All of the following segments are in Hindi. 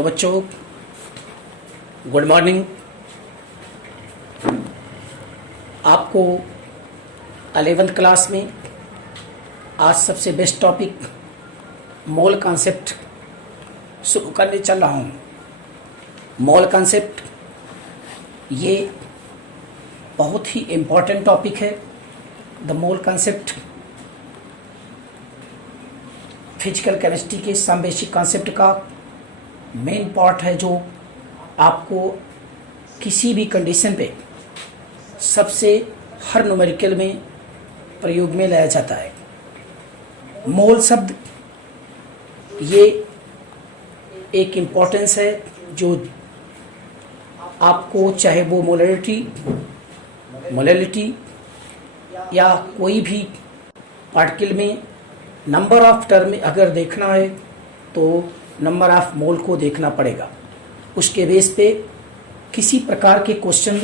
हेलो बच्चों, गुड मॉर्निंग। आपको 11th क्लास में आज सबसे बेस्ट टॉपिक मोल कॉन्सेप्ट शुरू करने चल रहा हूँ। मोल कॉन्सेप्ट ये बहुत ही इम्पोर्टेंट टॉपिक है। The mole concept physical chemistry के सम बेसिक कॉन्सेप्ट का मेन पार्ट है, जो आपको किसी भी कंडीशन पे सबसे हर न्यूमेरिकल में प्रयोग में लाया जाता है। मोल शब्द ये एक इम्पोर्टेंस है जो आपको, चाहे वो मोलैलिटी या कोई भी पार्टिकल में नंबर ऑफ टर्म में अगर देखना है तो नंबर ऑफ मोल को देखना पड़ेगा। उसके बेस पे किसी प्रकार के क्वेश्चन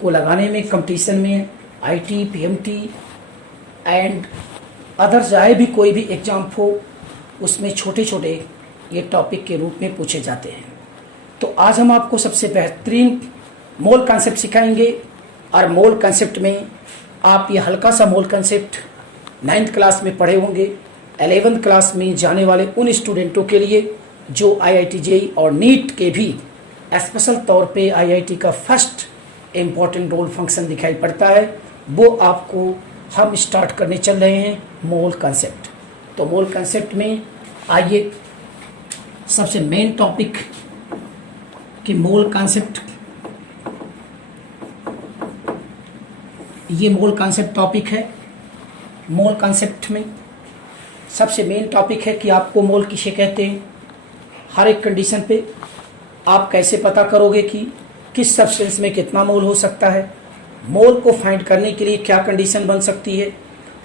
को लगाने में कंपटीशन में आईटी, पीएमटी एंड अदर चाहे भी कोई भी एग्जाम हो, उसमें छोटे छोटे ये टॉपिक के रूप में पूछे जाते हैं। तो आज हम आपको सबसे बेहतरीन मोल कॉन्सेप्ट सिखाएंगे। और मोल कॉन्सेप्ट में आप ये हल्का सा मोल कॉन्सेप्ट 9th क्लास में पढ़े होंगे। 11th क्लास में जाने वाले उन स्टूडेंटों के लिए जो आईआईटी जेईई और नीट के भी स्पेशल तौर पे आईआईटी का फर्स्ट इम्पॉर्टेंट रोल फंक्शन दिखाई पड़ता है, वो आपको हम स्टार्ट करने चल रहे हैं मोल कॉन्सेप्ट। तो मोल कॉन्सेप्ट में आइए सबसे मेन टॉपिक कि मोल कॉन्सेप्ट, ये मोल कॉन्सेप्ट टॉपिक है। मोल कॉन्सेप्ट में सबसे मेन टॉपिक है कि आपको मोल किसे कहते हैं। हर एक कंडीशन पे आप कैसे पता करोगे कि किस सब्सटेंस में कितना मोल हो सकता है। मोल को फाइंड करने के लिए क्या कंडीशन बन सकती है।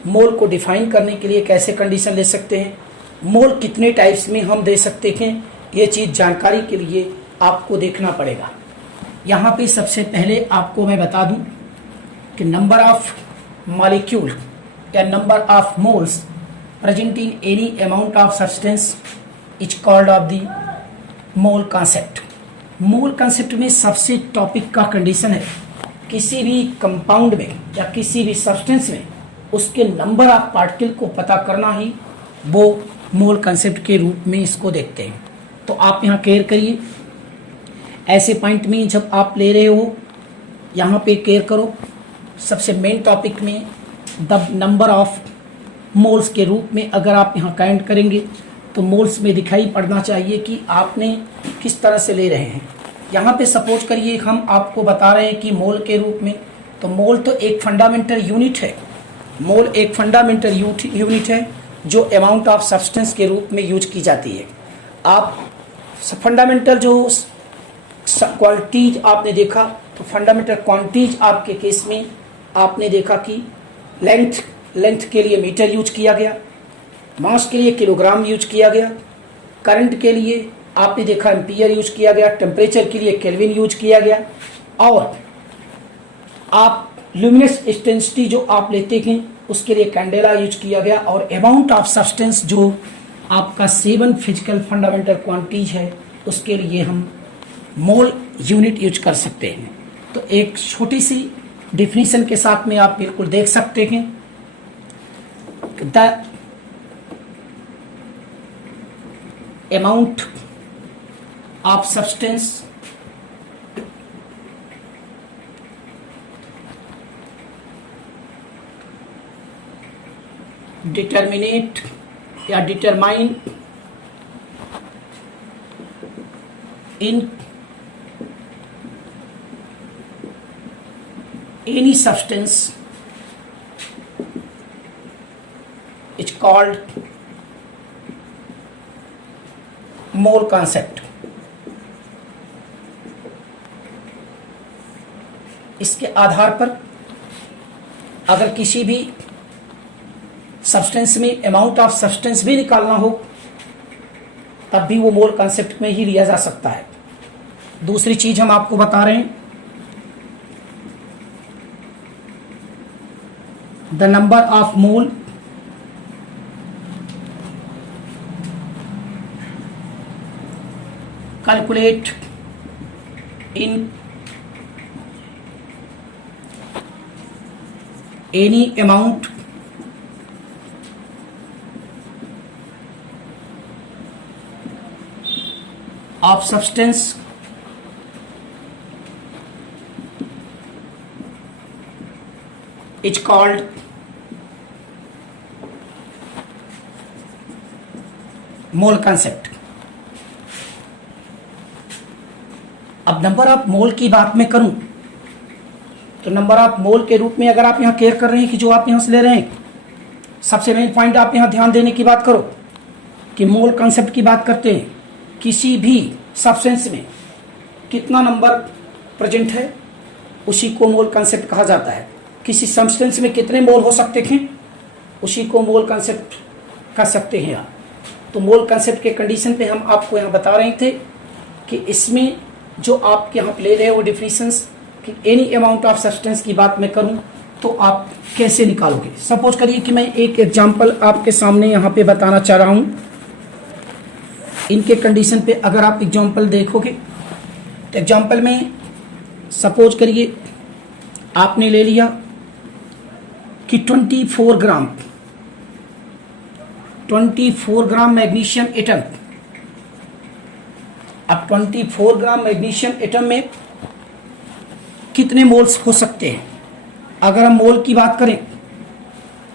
मोल को डिफाइन करने के लिए कैसे कंडीशन ले सकते हैं। मोल कितने टाइप्स में हम दे सकते हैं, ये चीज़ जानकारी के लिए आपको देखना पड़ेगा। यहाँ पे सबसे पहले आपको मैं बता दूँ कि नंबर ऑफ मॉलिक्यूल या number of moles present in any amount of substance is called off the mole concept. Mole concept में सबसे टॉपिक का कंडीशन है किसी भी कंपाउंड में या किसी भी सब्सटेंस में उसके नंबर ऑफ पार्टिकल को पता करना ही वो मोल कॉन्सेप्ट के रूप में इसको देखते हैं। तो आप यहाँ केयर करिए, ऐसे पॉइंट में जब आप ले रहे हो यहाँ पे केयर करो। सबसे मेन टॉपिक में द नंबर ऑफ मोल्स के रूप में अगर आप यहाँ काउंट करेंगे तो मोल्स में दिखाई पड़ना चाहिए कि आपने किस तरह से ले रहे हैं। यहाँ पे सपोज करिए हम आपको बता रहे हैं कि मोल के रूप में, तो मोल तो एक फंडामेंटल यूनिट है। मोल एक फंडामेंटल यूनिट है जो अमाउंट ऑफ सब्सटेंस के रूप में यूज की जाती है। आप फंडामेंटल जो क्वांटिटीज आपने देखा, तो फंडामेंटल क्वांटिटीज आपके केस में आपने देखा कि लेंथ के लिए मीटर यूज किया गया, मास के लिए किलोग्राम यूज किया गया, करंट के लिए आपने देखा एम्पियर यूज किया गया, टेम्परेचर के लिए केल्विन यूज किया गया, और आप ल्यूमिनस इंटेंसिटी जो आप लेते हैं उसके लिए कैंडेला यूज किया गया, और अमाउंट ऑफ सब्सटेंस जो आपका 7 फिजिकल फंडामेंटल क्वांटिटीज है उसके लिए हम मोल यूनिट यूज कर सकते हैं। तो एक छोटी सी डिफिनीशन के साथ में आप बिल्कुल देख सकते हैं the amount of substance determinate या determine in any substance is called mole concept। इसके आधार पर अगर किसी भी सब्सटेंस में अमाउंट ऑफ सब्सटेंस भी निकालना हो तब भी वो मोल कॉन्सेप्ट में ही लिया जा सकता है। दूसरी चीज हम आपको बता रहे हैं, the number of mole calculate in any amount of substance is called mole concept. अब नंबर ऑफ मोल की बात मैं करूं तो नंबर ऑफ मोल के रूप में अगर आप यहां केयर कर रहे हैं कि जो आप यहां से ले रहे हैं, सबसे मेन पॉइंट आप यहां ध्यान देने की बात करो कि मोल कंसेप्ट की बात करते हैं, किसी भी सब्सटेंस में कितना नंबर प्रेजेंट है उसी को मोल कंसेप्ट कहा जाता है। किसी सब्सटेंस में कितने मोल हो सकते हैं उसी को मोल कंसेप्ट कह सकते हैं आप। तो मोल कंसेप्ट के कंडीशन पे हम आपको यहाँ बता रहे थे कि इसमें जो आप यहाँ ले रहे हो डिफिनीशंस कि एनी अमाउंट ऑफ सब्सटेंस की बात मैं करूँ तो आप कैसे निकालोगे। सपोज करिए कि मैं एक एग्जांपल आपके सामने यहाँ पे बताना चाह रहा हूँ। इनके कंडीशन पे अगर आप एग्जांपल देखोगे तो एग्जांपल में सपोज करिए आपने ले लिया कि 24 ग्राम मैग्नीशियम एटम। अब 24 ग्राम मैग्नीशियम एटम में कितने मोल्स हो सकते हैं। अगर हम मोल की बात करें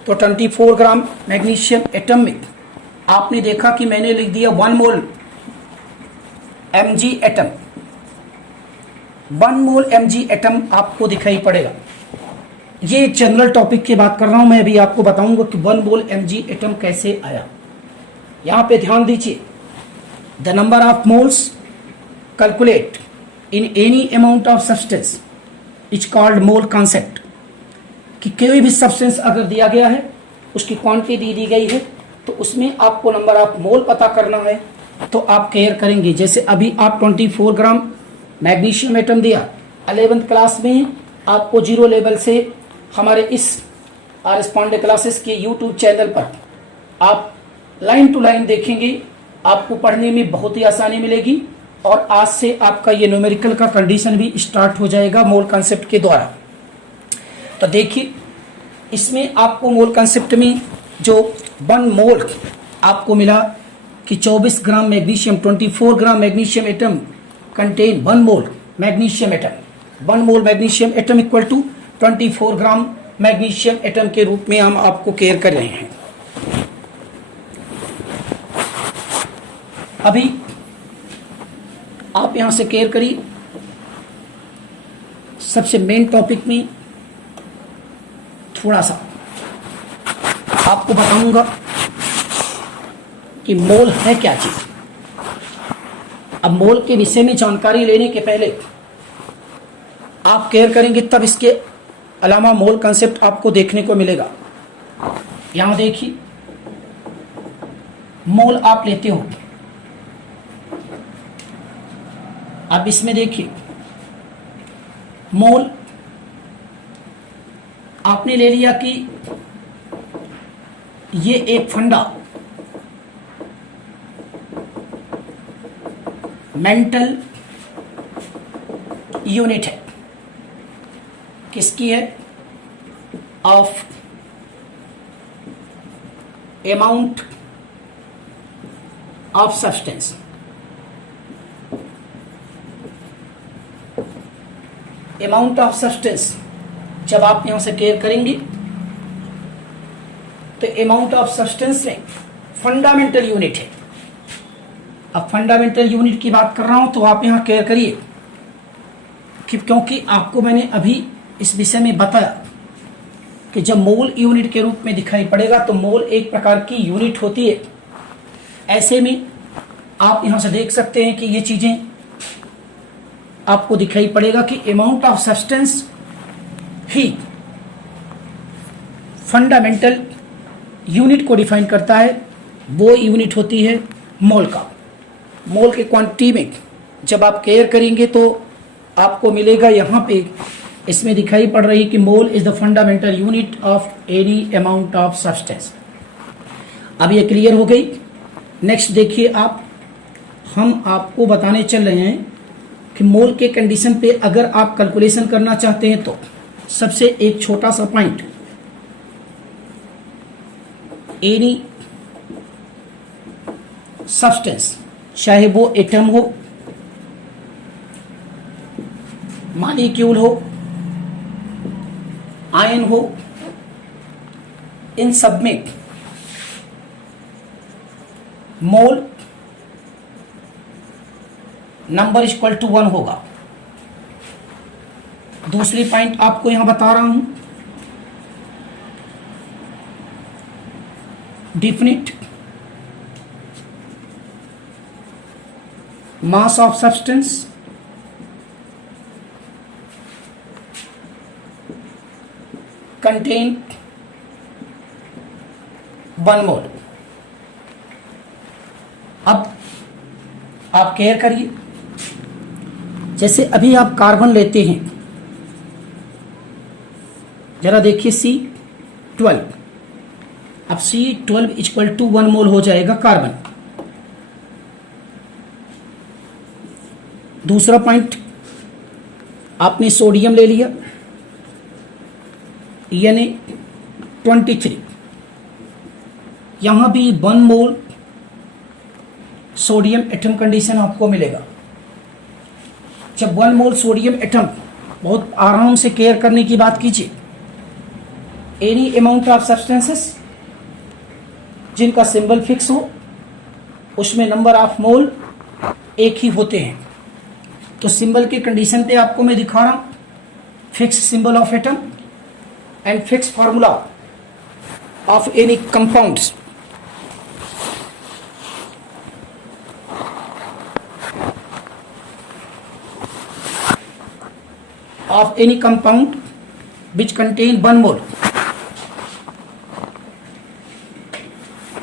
तो 24 ग्राम मैग्नीशियम एटम में आपने देखा कि मैंने लिख दिया 1 मोल mg एटम। 1 मोल mg एटम आपको दिखाई पड़ेगा। ये एक जनरल टॉपिक की बात कर रहा हूं मैं, अभी आपको बताऊंगा कि 1 मोल mg एटम कैसे आया। यहां पे ध्यान दीजिए, the number of moles calculate in any amount of substance is called mole concept. कि कोई भी सब्सटेंस अगर दिया गया है, उसकी क्वांटिटी दी गई है, तो उसमें आपको नंबर ऑफ मोल पता करना है तो आप केयर करेंगे। जैसे अभी आप 24 ग्राम मैग्नीशियम एटम दिया, 11th क्लास में आपको जीरो लेवल से हमारे इस आरएसपांडे क्लासेस के यूट्यूब चैनल पर आप लाइन टू लाइन देखेंगे, आपको पढ़ने में बहुत ही आसानी मिलेगी और आज से आपका ये न्यूमेरिकल का कंडीशन भी स्टार्ट हो जाएगा मोल कॉन्सेप्ट के द्वारा। तो देखिए इसमें आपको मोल कॉन्सेप्ट में जो 1 मोल आपको मिला कि 24 gram magnesium, 24 gram magnesium atom contain 1 mole magnesium atom. 1 mole magnesium atom equal to 24 gram magnesium atom के रूप में हम आपको केयर कर रहे हैं। अभी आप यहां से केयर करिए, सबसे मेन टॉपिक में थोड़ा सा आपको बताऊंगा कि मोल है क्या चीज। अब मोल के विषय में जानकारी लेने के पहले आप केयर करेंगे तब इसके अलावा मोल कंसेप्ट आपको देखने को मिलेगा। यहां देखिए मोल आप लेते हो, अब इसमें देखिए मोल आपने ले लिया कि ये एक फंडा मेंटल यूनिट है। किसकी है? Of amount of substance. Amount of substance जब आप यहां से केयर करेंगे तो अमाउंट ऑफ सब्सटेंस में फंडामेंटल यूनिट है। अब फंडामेंटल यूनिट की बात कर रहा हूं तो आप यहां केयर करिए कि क्योंकि आपको मैंने अभी इस विषय में बताया कि जब मोल यूनिट के रूप में दिखाई पड़ेगा तो मोल एक प्रकार की यूनिट होती है। ऐसे में आप यहां से देख सकते हैं कि ये चीजें आपको दिखाई पड़ेगा कि amount of substance he fundamental unit को डिफाइन करता है। वो यूनिट होती है मोल का। मोल के क्वांटिटी में जब आप केयर करेंगे तो आपको मिलेगा यहाँ पे इसमें दिखाई पड़ रही कि मोल is the fundamental unit of any amount of substance. अब ये क्लियर हो गई। नेक्स्ट देखिए आप हम आपको बताने चल रहे हैं कि मोल के कंडीशन पे अगर आप कैलकुलेशन करना चाहते हैं तो सबसे एक छोटा सा पॉइंट, एनी सब्सटेंस, चाहे वो एटम हो, मॉलिक्यूल हो, आयन हो, इन सब में मोल नंबर इक्वल टू 1 होगा। दूसरी पॉइंट आपको यहां बता रहा हूं, definite mass of substance contain 1 मोल। अब आप केयर करिए, जैसे अभी आप कार्बन लेते हैं, जरा देखिए C12, अब C12 इक्वल टू 1 मोल हो जाएगा कार्बन। दूसरा पॉइंट, आपने सोडियम ले लिया Na23, यहां भी 1 मोल सोडियम एटम कंडीशन आपको मिलेगा। जब 1 मोल सोडियम एटम, बहुत आराम से केयर करने की बात कीजिए, एनी अमाउंट ऑफ सब्सटेंसेस जिनका सिंबल फिक्स हो उसमें नंबर ऑफ मोल एक ही होते हैं। तो सिंबल के कंडीशन पे आपको मैं दिखा रहा हूं, fix symbol of atom and fix formula of any compounds. of any compound which contain 1 mole।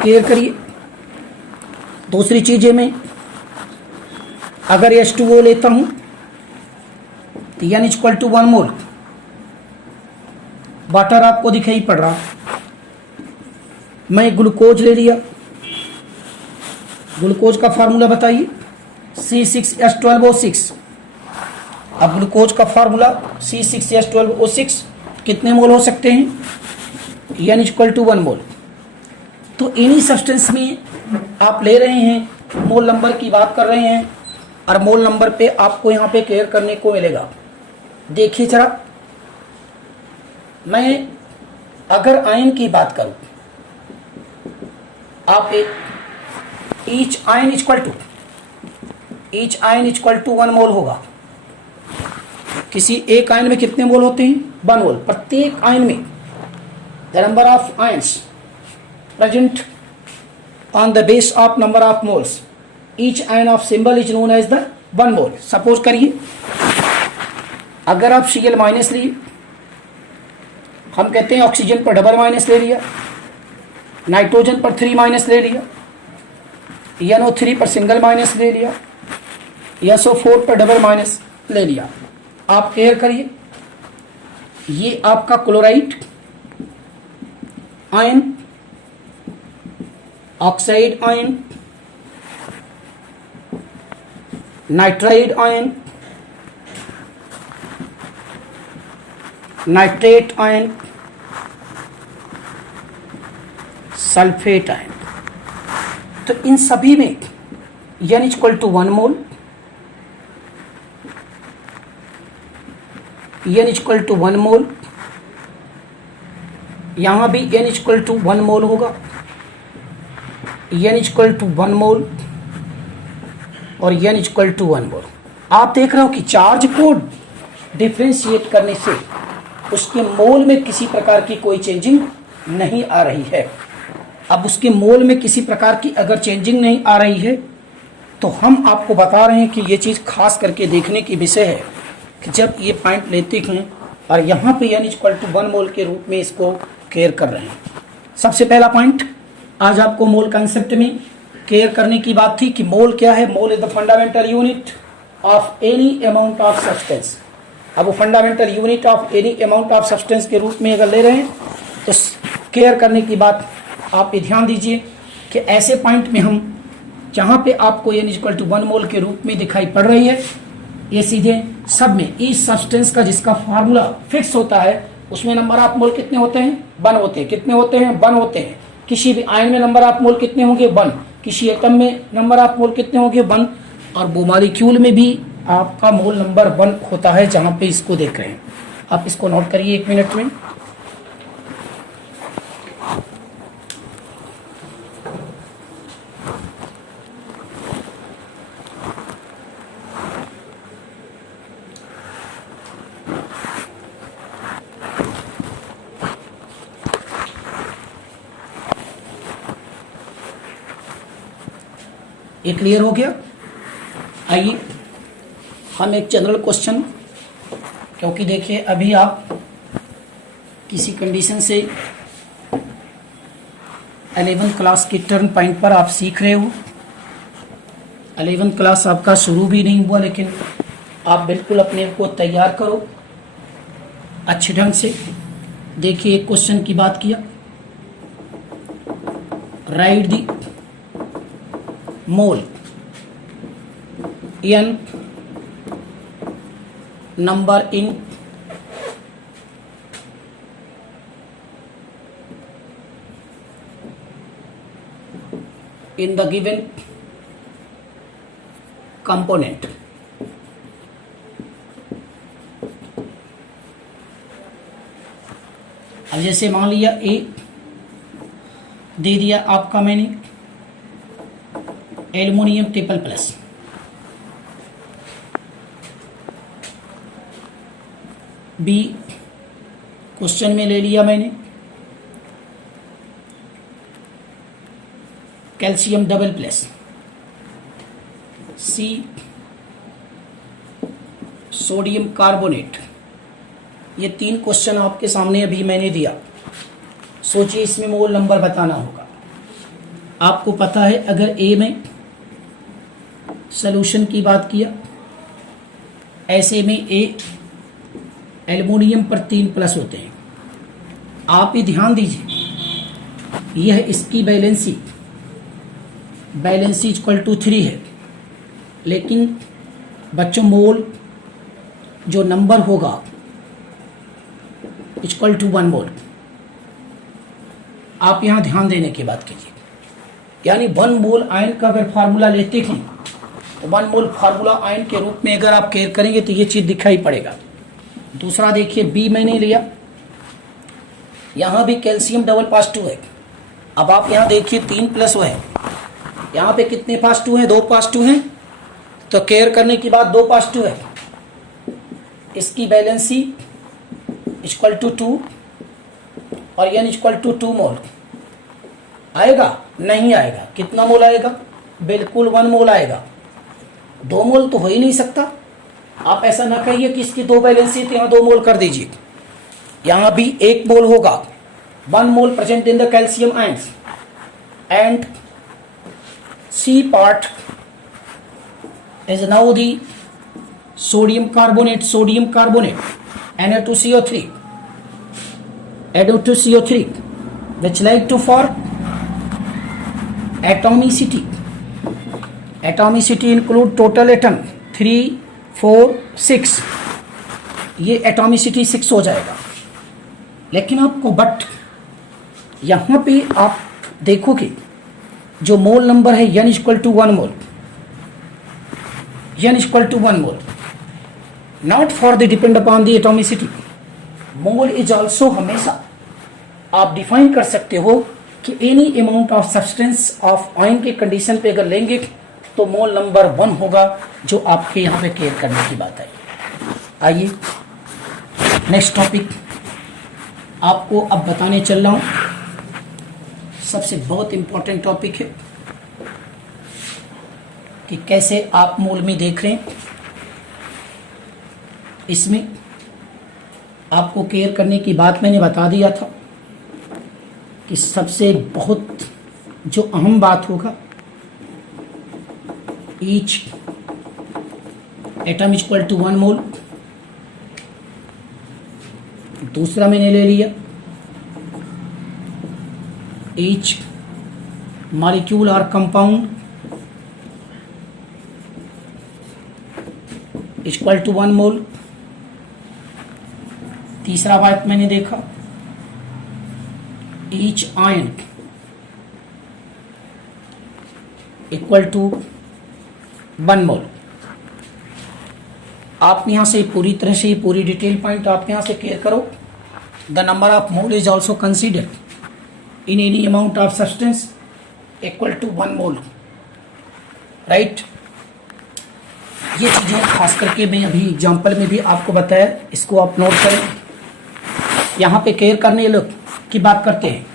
Clear करिए। दूसरी चीजें में अगर H2O लेता हूं तो N equal to 1 mole, water आपको दिखाई पड़ रहा, मैं ग्लूकोज ले लिया, ग्लूकोज का फार्मूला बताइए, C6H12O6। अब ग्लूकोज का फार्मूला C6H12O6 कितने मोल हो सकते हैं, N इक्वल टू 1 मोल। तो इन्हीं सब्सटेंस में आप ले रहे हैं, मोल नंबर की बात कर रहे हैं, और मोल नंबर पे आपको यहाँ पे केयर करने को मिलेगा। देखिए जरा, मैं अगर आयन की बात करूं, आप each ion equal to 1 mole होगा। किसी एक आयन में कितने मोल होते हैं, 1 मोल। प्रत्येक आयन में the number of ions present on the base of number of moles, each ion of symbol is known as the 1 mole. Suppose करिए अगर आप Cl माइनस लिए, हम कहते हैं ऑक्सीजन पर डबल माइनस ले लिया, नाइट्रोजन पर 3 माइनस ले लिया, NO3 पर सिंगल माइनस ले लिया, SO4 पर डबल माइनस ले लिया। आप केयर करिए, ये आपका chloride ion, oxide ion, nitride ion, nitrate ion, sulphate ion. तो इन सभी में N equal to 1 mole, N equal to 1 mole, यहां भी N इक्वल टू 1 मोल होगा, N इक्वल टू 1 मोल और N इक्वल टू 1 मोल। आप देख रहे हो कि चार्ज को डिफ्रेंशिएट करने से उसके मोल में किसी प्रकार की कोई चेंजिंग नहीं आ रही है। अब उसके मोल में किसी प्रकार की अगर चेंजिंग नहीं आ रही है तो हम आपको बता रहे हैं कि ये चीज़ खास करके देखने की विषय है कि जब ये पॉइंट लेते हैं और यहाँ पे N इक्वल टू 1 मोल के रूप में इसको केयर कर रहे हैं। सबसे पहला पॉइंट, आज आपको मोल कंसेप्ट में केयर करने की बात थी कि मोल क्या है। Mole is the fundamental unit of any amount of substance. अब वो fundamental unit of any amount of substance के रूप में अगर ले रहे हैं तो केयर करने की बात आप ये ध्यान दीजिए कि ऐसे पॉइंट में हम जहां पे आपको n इक्वल टू 1 मोल के रूप में दिखाई पड़ रही है, ये सीधे सब में इस सब्सटेंस का जिसका फार्मूला फिक्स होता है उसमें नंबर ऑफ मोल कितने होते हैं? 1 होते हैं। कितने होते हैं? 1 होते हैं। किसी भी आयन में नंबर ऑफ मोल कितने होंगे? 1। किसी एटम में नंबर ऑफ मोल कितने होंगे? 1। और वो मॉलिक्यूल में भी आपका मोल नंबर 1 होता है, जहां पे इसको देख रहे हैं आप। इसको नोट करिए 1 मिनट में। ये क्लियर हो गया? आइए हम एक जनरल क्वेश्चन, क्योंकि देखिए अभी आप किसी कंडीशन से 11th क्लास के टर्न पॉइंट पर आप सीख रहे हो। 11th क्लास आपका शुरू भी नहीं हुआ, लेकिन आप बिल्कुल अपने को तैयार करो अच्छे ढंग से। देखिए एक क्वेश्चन की बात किया, right the mole n number in the given component. अब जैसे मान लिया A दे दिया आपका मैंने aluminium triple plus, B question में ले लिया मैंने calcium double plus, C sodium carbonate. ये 3 क्वेश्चन आपके सामने अभी मैंने दिया। सोचिए इसमें मोल नंबर बताना होगा। आपको पता है अगर ए में सॉल्यूशन की बात किया, ऐसे में ए एल्युमिनियम पर 3 प्लस होते हैं। आप ही ध्यान दीजिए, यह इसकी बैलेंसी इक्वल टू 3 है, लेकिन बच्चों मोल जो नंबर होगा इक्वल टू 1 मोल। आप यहां ध्यान देने की बात कीजिए, यानी 1 मोल आयन का अगर फार्मूला लेते हैं तो 1 मोल फार्मूला आयन के रूप में अगर आप केयर करेंगे तो ये चीज दिखाई पड़ेगा। दूसरा देखिए बी मैंने लिया, यहां भी कैल्शियम डबल पॉजिटिव है। अब आप यहां देखिए 3 प्लस है, यहां पे कितने पॉजिटिव हैं? 2 पॉजिटिव हैं, तो केयर करने की बात 2 पॉजिटिव है। इसकी बैलेंसी इक्वल टू 2 और n इक्वल टू 2 मोल आएगा? नहीं आएगा। कितना मोल आएगा? बिल्कुल 1 मोल आएगा। 2 मोल तो हो ही नहीं सकता। आप ऐसा ना कहिए कि इसकी 2 बैलेंसी तो यहां 2 मोल कर दीजिए, यहां भी 1 मोल होगा। 1 mole present in the calcium ions and C part is now the sodium carbonate Na2CO3 which like to for atomicity include total atom 3 4 6, ये एटॉमिसिटी 6 हो जाएगा। लेकिन आपको बट यहां पे आप देखोगे जो मोल नंबर है n equal to 1 mole, not for the depend upon the atomicity. Mole is also हमेशा आप डिफाइन कर सकते हो कि any amount of substance of ion के कंडीशन पे अगर लेंगे तो मोल नंबर 1 होगा, जो आपके यहां पे केयर करने की बात है। आइए नेक्स्ट टॉपिक आपको अब बताने चल रहा हूं, सबसे बहुत इंपॉर्टेंट टॉपिक है कि कैसे आप मोल में देख रहे हैं। इसमें आपको केयर करने की बात मैंने बता दिया था कि सबसे बहुत जो अहम बात होगा, ईच एटम इक्वल टू 1 मोल। दूसरा मैंने ले लिया ईच मॉलिक्यूल और कंपाउंड इक्वल टू 1 मोल। तीसरा बात मैंने देखा, ईच आयन इक्वल टू 1 मोल। आप यहां से पूरी तरह से पूरी डिटेल पॉइंट आप यहां से क्लियर करो। The number of mole is also considered in any amount of substance equal to 1 mole, right. ये चीजें खास करके मैं अभी एग्जाम्पल में भी आपको बताया, इसको आप नोट करें। यहाँ पे केयर करने लोग की बात करते हैं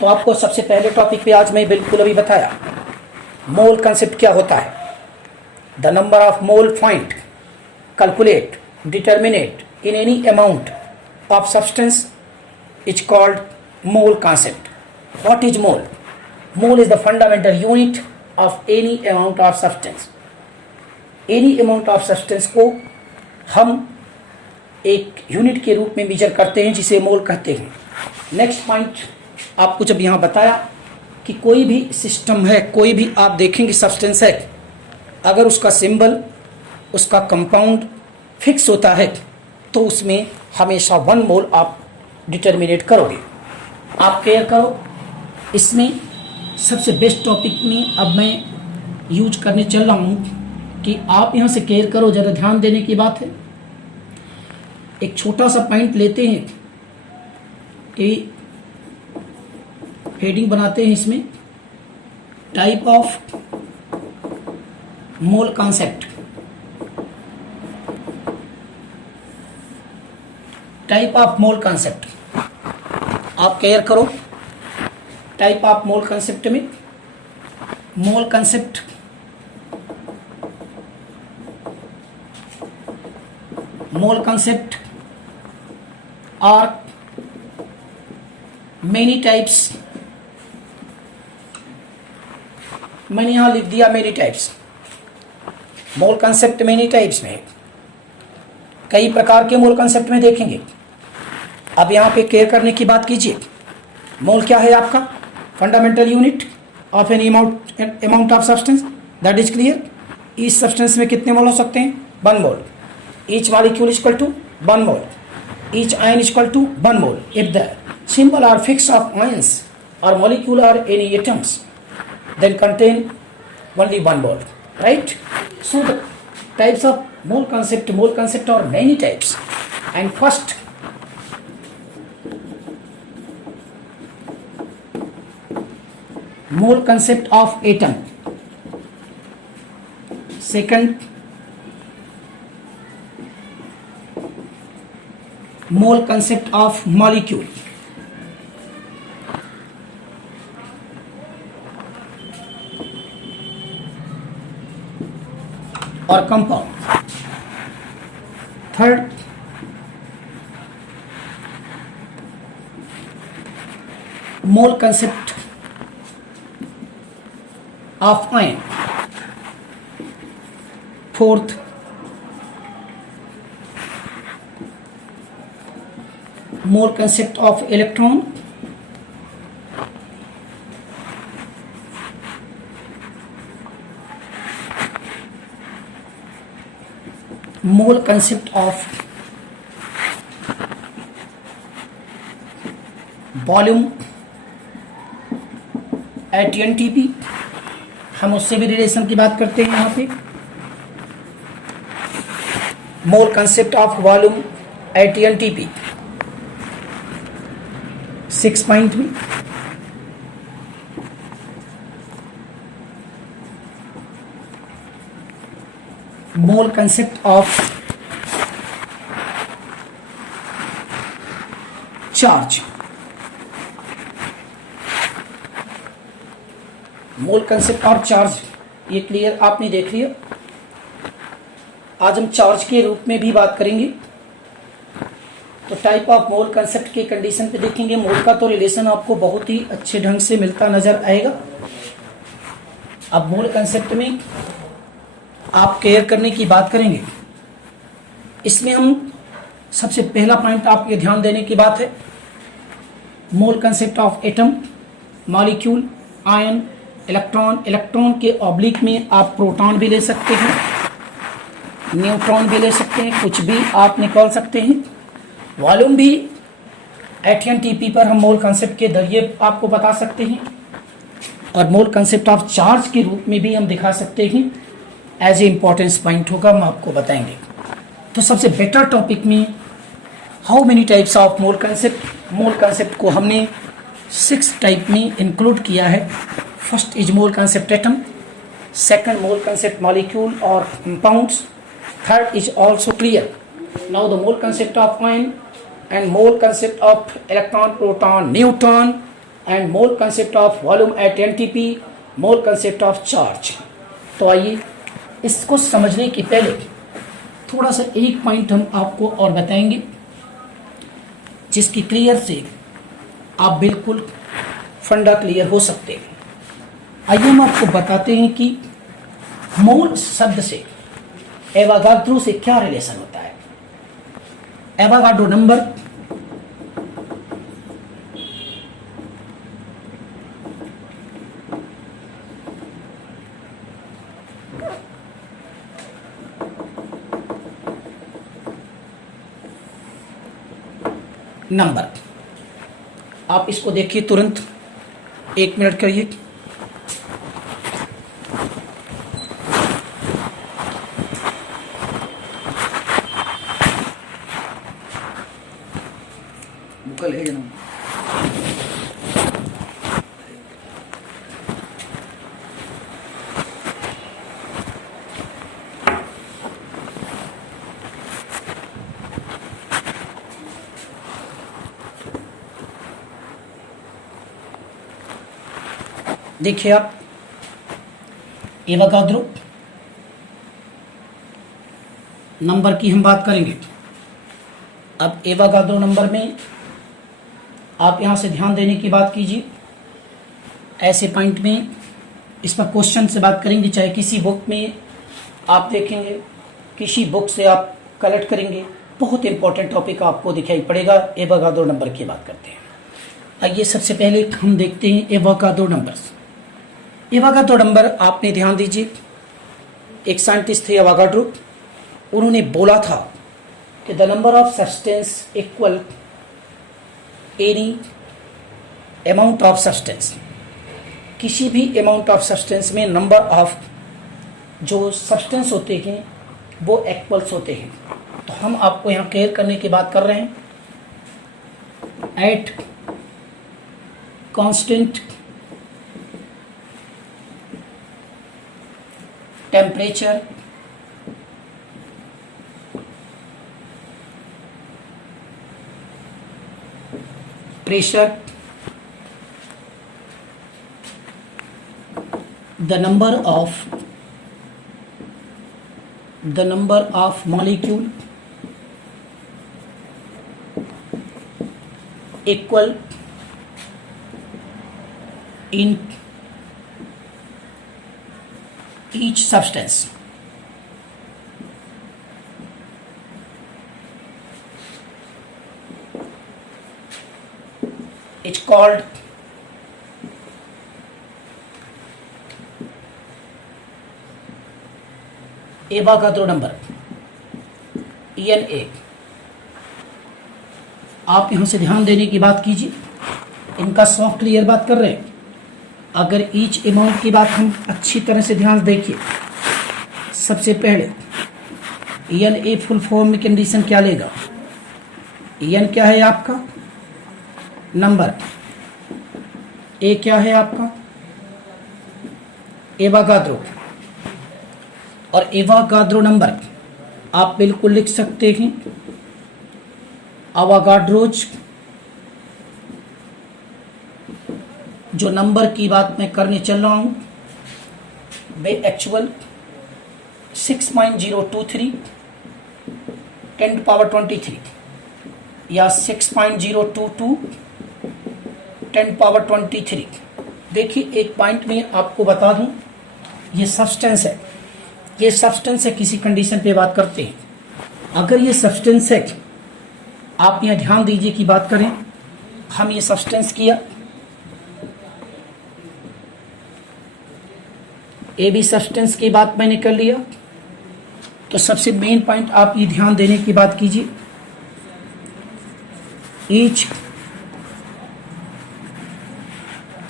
तो आपको सबसे पहले टॉपिक पे आज मैं बिल्कुल अभी बताया मोल कंसेप्ट क्या होता है। The number of mole find, calculate, determinate in any amount of substance is called mole concept. What is mole? Mole is the fundamental unit of any amount of substance. Any amount of substance को हम एक यूनिट के रूप में मेजर करते हैं जिसे मोल कहते हैं। नेक्स्ट पॉइंट आपको जब यहाँ बताया कि कोई भी सिस्टम है, कोई भी आप देखेंगे सब्सटेंस है, अगर उसका सिंबल, उसका कंपाउंड फिक्स होता है तो उसमें हमेशा 1 मोल आप डिटर्मिनेट करोगे। आप केयर करो। इसमें सबसे बेस्ट टॉपिक में अब मैं यूज करने चल रहा हूँ कि आप यहाँ से केयर करो, ज़रा ध्यान देने की बात है। एक छोटा सा पॉइंट लेते हैं कि हेडिंग बनाते हैं इसमें, type of mole concept. Type of mole concept आप केयर करो। टाइप ऑफ मोल कॉन्सेप्ट में mole concept are many types. मैंने यहां लिख दिया many types. Mole concept many types में कई प्रकार के मोल कॉन्सेप्ट में देखेंगे। अब यहाँ पे केयर करने की बात कीजिए। मोल क्या है आपका? Fundamental unit of any amount of substance, that is clear. इस सब्सटेंस में कितने मोल हो सकते हैं? 1 mole. Each molecule equal to 1 mole. Each ion equal to 1 mole. If the symbol are fixed of ions or molecule or any atoms, then contain only 1 mole, right? So the types of mole concept are many types, and first mole concept of atom, second mole concept of molecule, और compound. Third mole concept of ion. Fourth mole concept of electron. Mole concept of volume at NTP, हम उससे भी रिलेशन की बात करते हैं यहाँ पे। Mole concept of volume at NTP 6 point में। Mole concept of charge. Mole concept और चार्ज, ये क्लियर आपने देख लिया। आज हम चार्ज के रूप में भी बात करेंगे। तो टाइप ऑफ मोल कंसेप्ट के कंडीशन पे देखेंगे। मोल का तो रिलेशन आपको बहुत ही अच्छे ढंग से मिलता नजर आएगा। अब मोल कंसेप्ट में आप केयर करने की बात करेंगे। इसमें हम सबसे पहला पॉइंट आपके ध्यान देने की बात है, मोल concept of atom, molecule, ion, electron. Electron के ऑब्लिक में आप प्रोटॉन भी ले सकते हैं। न्यूट्रॉन भी ले सकते हैं, कुछ भी आप निकाल सकते हैं। वॉल्यूम भी AT&TP पर हम मोल कंसेप्ट के जरिए आपको बता सकते हैं, और मोल कंसेप्ट ऑफ चार्ज के रूप में भी हम दिखा सकते हैं। एज ए इंपॉर्टेंस पॉइंट होगा, हम आपको बताएंगे। तो सबसे बेटर टॉपिक में how many types of mole concept. Mole concept को हमने 6 टाइप में इंक्लूड किया है। First is mole concept atom, second mole concept molecule और compounds, third is also clear. Now the mole concept of ion and mole concept of electron, proton, neutron, and mole concept of volume at NTP, mole concept of charge। तो आइए इसको समझने के पहले थोड़ा सा एक पॉइंट हम आपको और बताएंगे, जिसकी क्लियर से आप बिल्कुल फंडा क्लियर हो सकते हैं। आइए हम आपको बताते हैं कि मोल शब्द से एवोगाड्रो से क्या रिलेशन होता है। एवोगाड्रो नंबर नंबर, आप इसको देखिए तुरंत, 1 मिनट करिए। मुकल है जना देखिए आप, एवोगाड्रो नंबर की हम बात करेंगे। अब एवोगाड्रो नंबर में आप यहां से ध्यान देने की बात कीजिए। ऐसे पॉइंट में इस पर क्वेश्चन से बात करेंगे, चाहे किसी बुक में आप देखेंगे, किसी बुक से आप कलेक्ट करेंगे, बहुत इंपॉर्टेंट टॉपिक आपको दिखाई पड़ेगा। एवोगाड्रो नंबर की बात करते हैं। आइए सबसे पहले हम देखते हैं एवोगाड्रो नंबर्स। एवोगाड्रो नंबर आपने ध्यान दीजिए, एक साइंटिस्ट थे एवोगाड्रो, उन्होंने बोला था कि the number of substance equal any amount of substance. किसी भी अमाउंट ऑफ सब्सटेंस में नंबर ऑफ जो सब्सटेंस होते हैं वो इक्वल्स होते हैं। तो हम आपको यहाँ क्लियर करने की बात कर रहे हैं। At constant temperature pressure, the number of molecule equal in each substance। It's called Avogadro number, ENA। आप यहां से ध्यान देने की बात कीजिए, इनका सॉफ्ट क्लियर बात कर रहे हैं। अगर ईच अमाउंट की बात हम अच्छी तरह से ध्यान देखिए, सबसे पहले ENA फुल फॉर्म में कंडीशन क्या लेगा। EN क्या है आपका नंबर, ए क्या है आपका एवोगाड्रो, और एवोगाड्रो नंबर आप बिल्कुल लिख सकते हैं एवोगाड्रोज। जो नंबर की बात मैं करने चल रहा हूं वे एक्चुअल 6.023 10⁻23 या 6.022 10⁻23। देखिए एक पॉइंट में आपको बता दूं, ये सब्सटेंस है, ये सब्सटेंस है, किसी कंडीशन पे बात करते हैं। अगर ये सब्सटेंस है, आप यहाँ ध्यान दीजिए कि बात करें, हम ये सब्सटेंस किया, ए भी सब्सटेंस की बात मैंने कर लिया, तो सबसे मेन पॉइंट आप ये ध्यान देने की बात कीजिए, each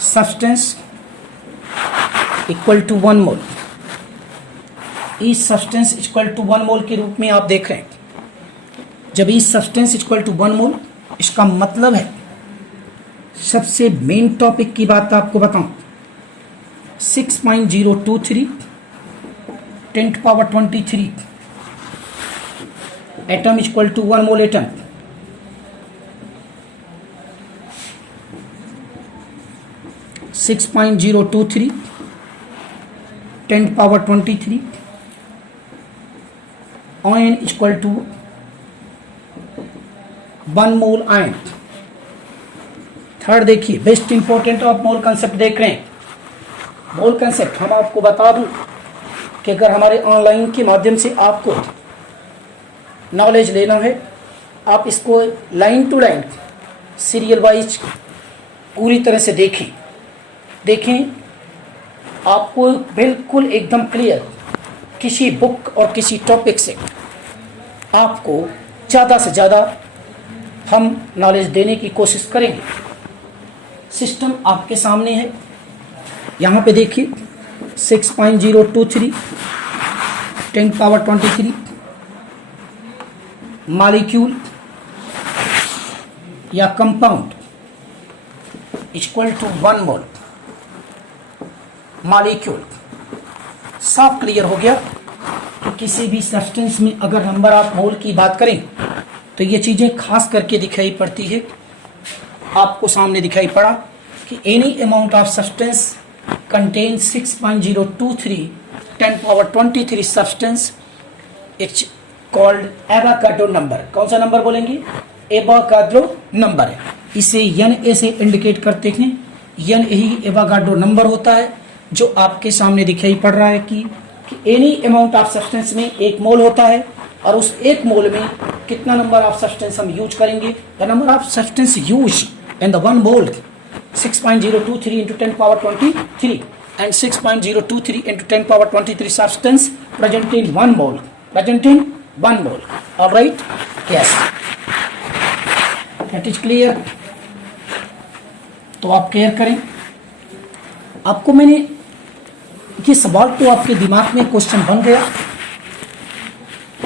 substance equal to 1 mole, each substance equal to 1 mole के रूप में आप देख रहे हैं। जब each substance equal to 1 mole, इसका मतलब है सबसे मेन टॉपिक की बात आपको बताऊं, 6.023 10⁻23 atom equal to 1 mole atom. Six 6.023 10⁻23 ion equal to 1 mole ion. Third देखिए, best important of mole concept देख रहे हैं। मोल कंसेप्ट हम आपको बता दूं कि अगर हमारे ऑनलाइन के माध्यम से आपको नॉलेज लेना है, आप इसको line to line serial wise पूरी तरह से देखें, आपको बिल्कुल एकदम क्लियर किसी बुक और किसी टॉपिक से आपको ज़्यादा से ज़्यादा हम नॉलेज देने की कोशिश करेंगे। सिस्टम आपके सामने है, यहाँ पे देखिए 6.023 10⁻23 मॉलिक्यूल या compound equal to 1 mole molecule. साफ क्लियर हो गया कि किसी भी सब्सटेंस में अगर नंबर ऑफ मोल की बात करें तो ये चीज़ें खास करके दिखाई पड़ती है। आपको सामने दिखाई पड़ा कि any amount of substance contain 6.023 10⁻23 substance it's called Avogadro number. कौन सा नंबर बोलेंगे? एवोगाड्रो नंबर है। इसे एन ए से इंडिकेट करते हैं। एन ही एवोगाड्रो नंबर होता है जो आपके सामने दिखाई पड़ रहा है कि एनी अमाउंट ऑफ सब्सटेंस में 1 मोल होता है और उस 1 मोल में कितना नंबर ऑफ सब्सटेंस हम यूज करेंगे। The number of substance use in the 1 mole 6.023 into 10⁻23 and 6.023 into 10⁻23 substance present in 1 mole. All right? Yes. That is clear. तो आप क्लियर करें। आपको मैंने ये सवाल तो आपके दिमाग में क्वेश्चन बन गया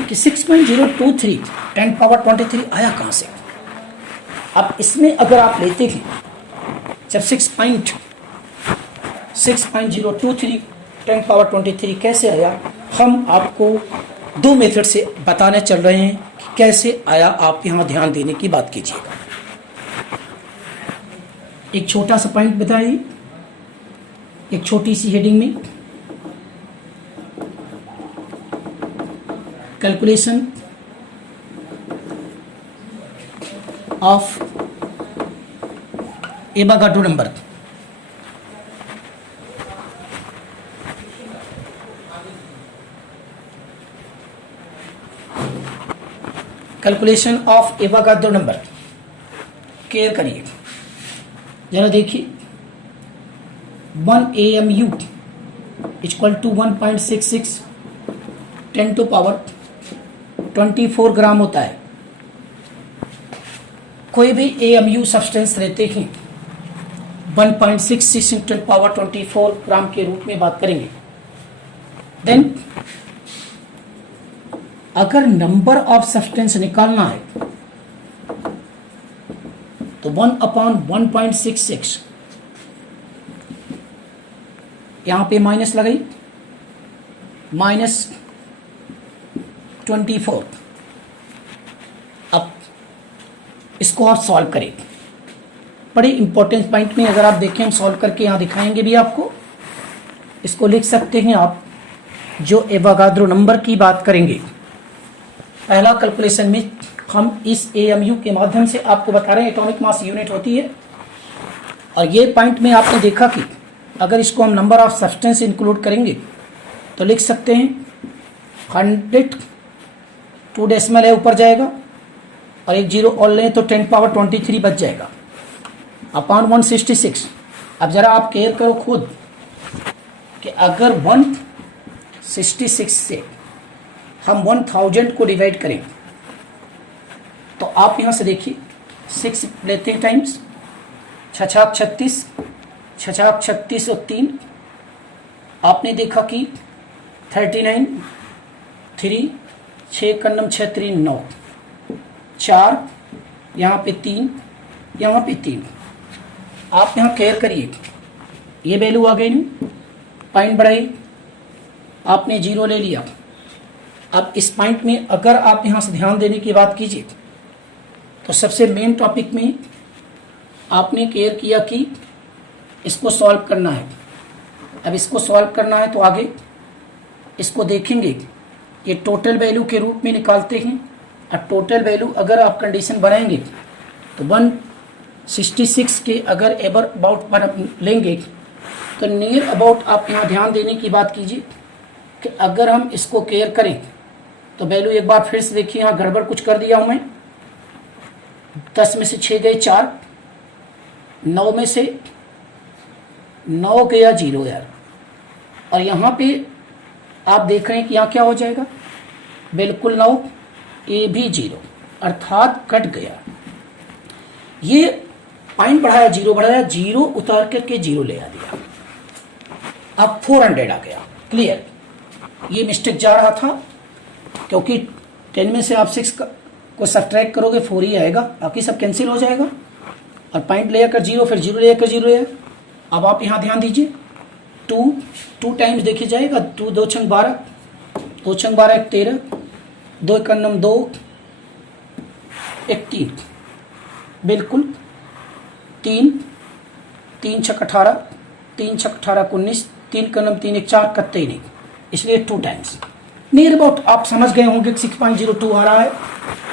कि 6.023 10⁻23 आया कहाँ से। अब इसमें अगर आप लेते हैं जब 6.023 10⁻23 कैसे आया, हम आपको 2 मेथड से बताने चल रहे हैं कि कैसे आया। आप यहाँ ध्यान देने की बात कीजिएगा। एक छोटा सा पॉइंट बताइए, एक छोटी सी हेडिंग में, calculation of Avogadro number. Calculation of Avogadro number care करिए जरा देखिए। 1 AMU इक्वल टू 1.66 10⁻24 ग्राम होता है। कोई भी AMU सब्सटेंस रहते हैं 1.66 × 10⁻24 ग्राम के रूप में बात करेंगे। देन अगर नंबर ऑफ सब्सटेंस निकालना है तो 1/1.66, यहां पे माइनस लगाई, -24। अब इसको आप सॉल्व करें। बड़े इंपॉर्टेंट पॉइंट में अगर आप देखें, हम सॉल्व करके यहाँ दिखाएंगे भी आपको। इसको लिख सकते हैं आप, जो एवोगाड्रो नंबर की बात करेंगे। पहला कैलकुलेशन में हम इस AMU के माध्यम से आपको बता रहे हैं, एटॉमिक मास यूनिट होती है। और ये पॉइंट में आपने देखा कि अगर इसको हम नंबर ऑफ सब्सटेंस इंक्लूड करेंगे तो लिख सकते हैं 100 2 डेसिमल है ऊपर जाएगा और एक 0 और लें तो 10⁻23 बच जाएगा अपॉन 166। अब जरा आप केयर करो खुद कि अगर 166 से हम 1000 को डिवाइड करें तो आप यहाँ से देखिए 6 लेते हैं टाइम्स 6 36, 6 36 और 3 आपने देखा कि 39, 3, 6 कन्नम 6 3 9, 4 यहाँ पे 3, यहाँ पे 3। आप यहाँ केयर करिए, ये वैल्यू आ गई नहीं, पॉइंट बढ़ाई, आपने 0 ले लिया। अब इस पॉइंट में अगर आप यहाँ से ध्यान देने की बात कीजिए तो सबसे मेन टॉपिक में आपने केयर किया कि इसको सॉल्व करना है। अब इसको सॉल्व करना है तो आगे इसको देखेंगे, ये टोटल वैल्यू के रूप में निकालते हैं। अब टोटल वैल्यू अगर आप कंडीशन बनाएंगे तो 166 के अगर एवर अबाउट लेंगे तो नियर अबाउट आप यहाँ ध्यान देने की बात कीजिए कि अगर हम इसको केयर करें तो वैल्यू एक बार फिर से देखिए, यहाँ गड़बड़ कुछ कर दिया हूँ मैं। 10 में से 6 गए 4, 9 में से 9 गया 0 यार, और यहाँ पे आप देख रहे हैं कि यहाँ क्या हो जाएगा, बिल्कुल 9, ये भी 0, अर्थात कट गया। ये पॉइंट बढ़ाया, 0 बढ़ाया, 0 उतार करके 0 ले आ दिया, अब 400 आ गया। क्लियर? ये मिस्टेक जा रहा था क्योंकि 10 में से आप 6 को सब्ट्रैक्ट करोगे 4 ही आएगा, बाकी सब कैंसिल हो जाएगा, और पॉइंट ले आकर 0, फिर 0 ले आकर 0 है। अब आप यहाँ ध्यान दीजिए, 2 टाइम्स देखिए जाएगा, 2 2 छंग 12, 2 छंग 12 1 13, 2 कन्नम 2 1 3, बिल्कुल 3 3 छक 18, 3 छक 18 19, 3 कन्नम 3 1 4, कत्ते ही नहीं, इसलिए 2 टाइम्स। नियर अबाउट आप समझ गए होंगे 6.02 आ रहा है,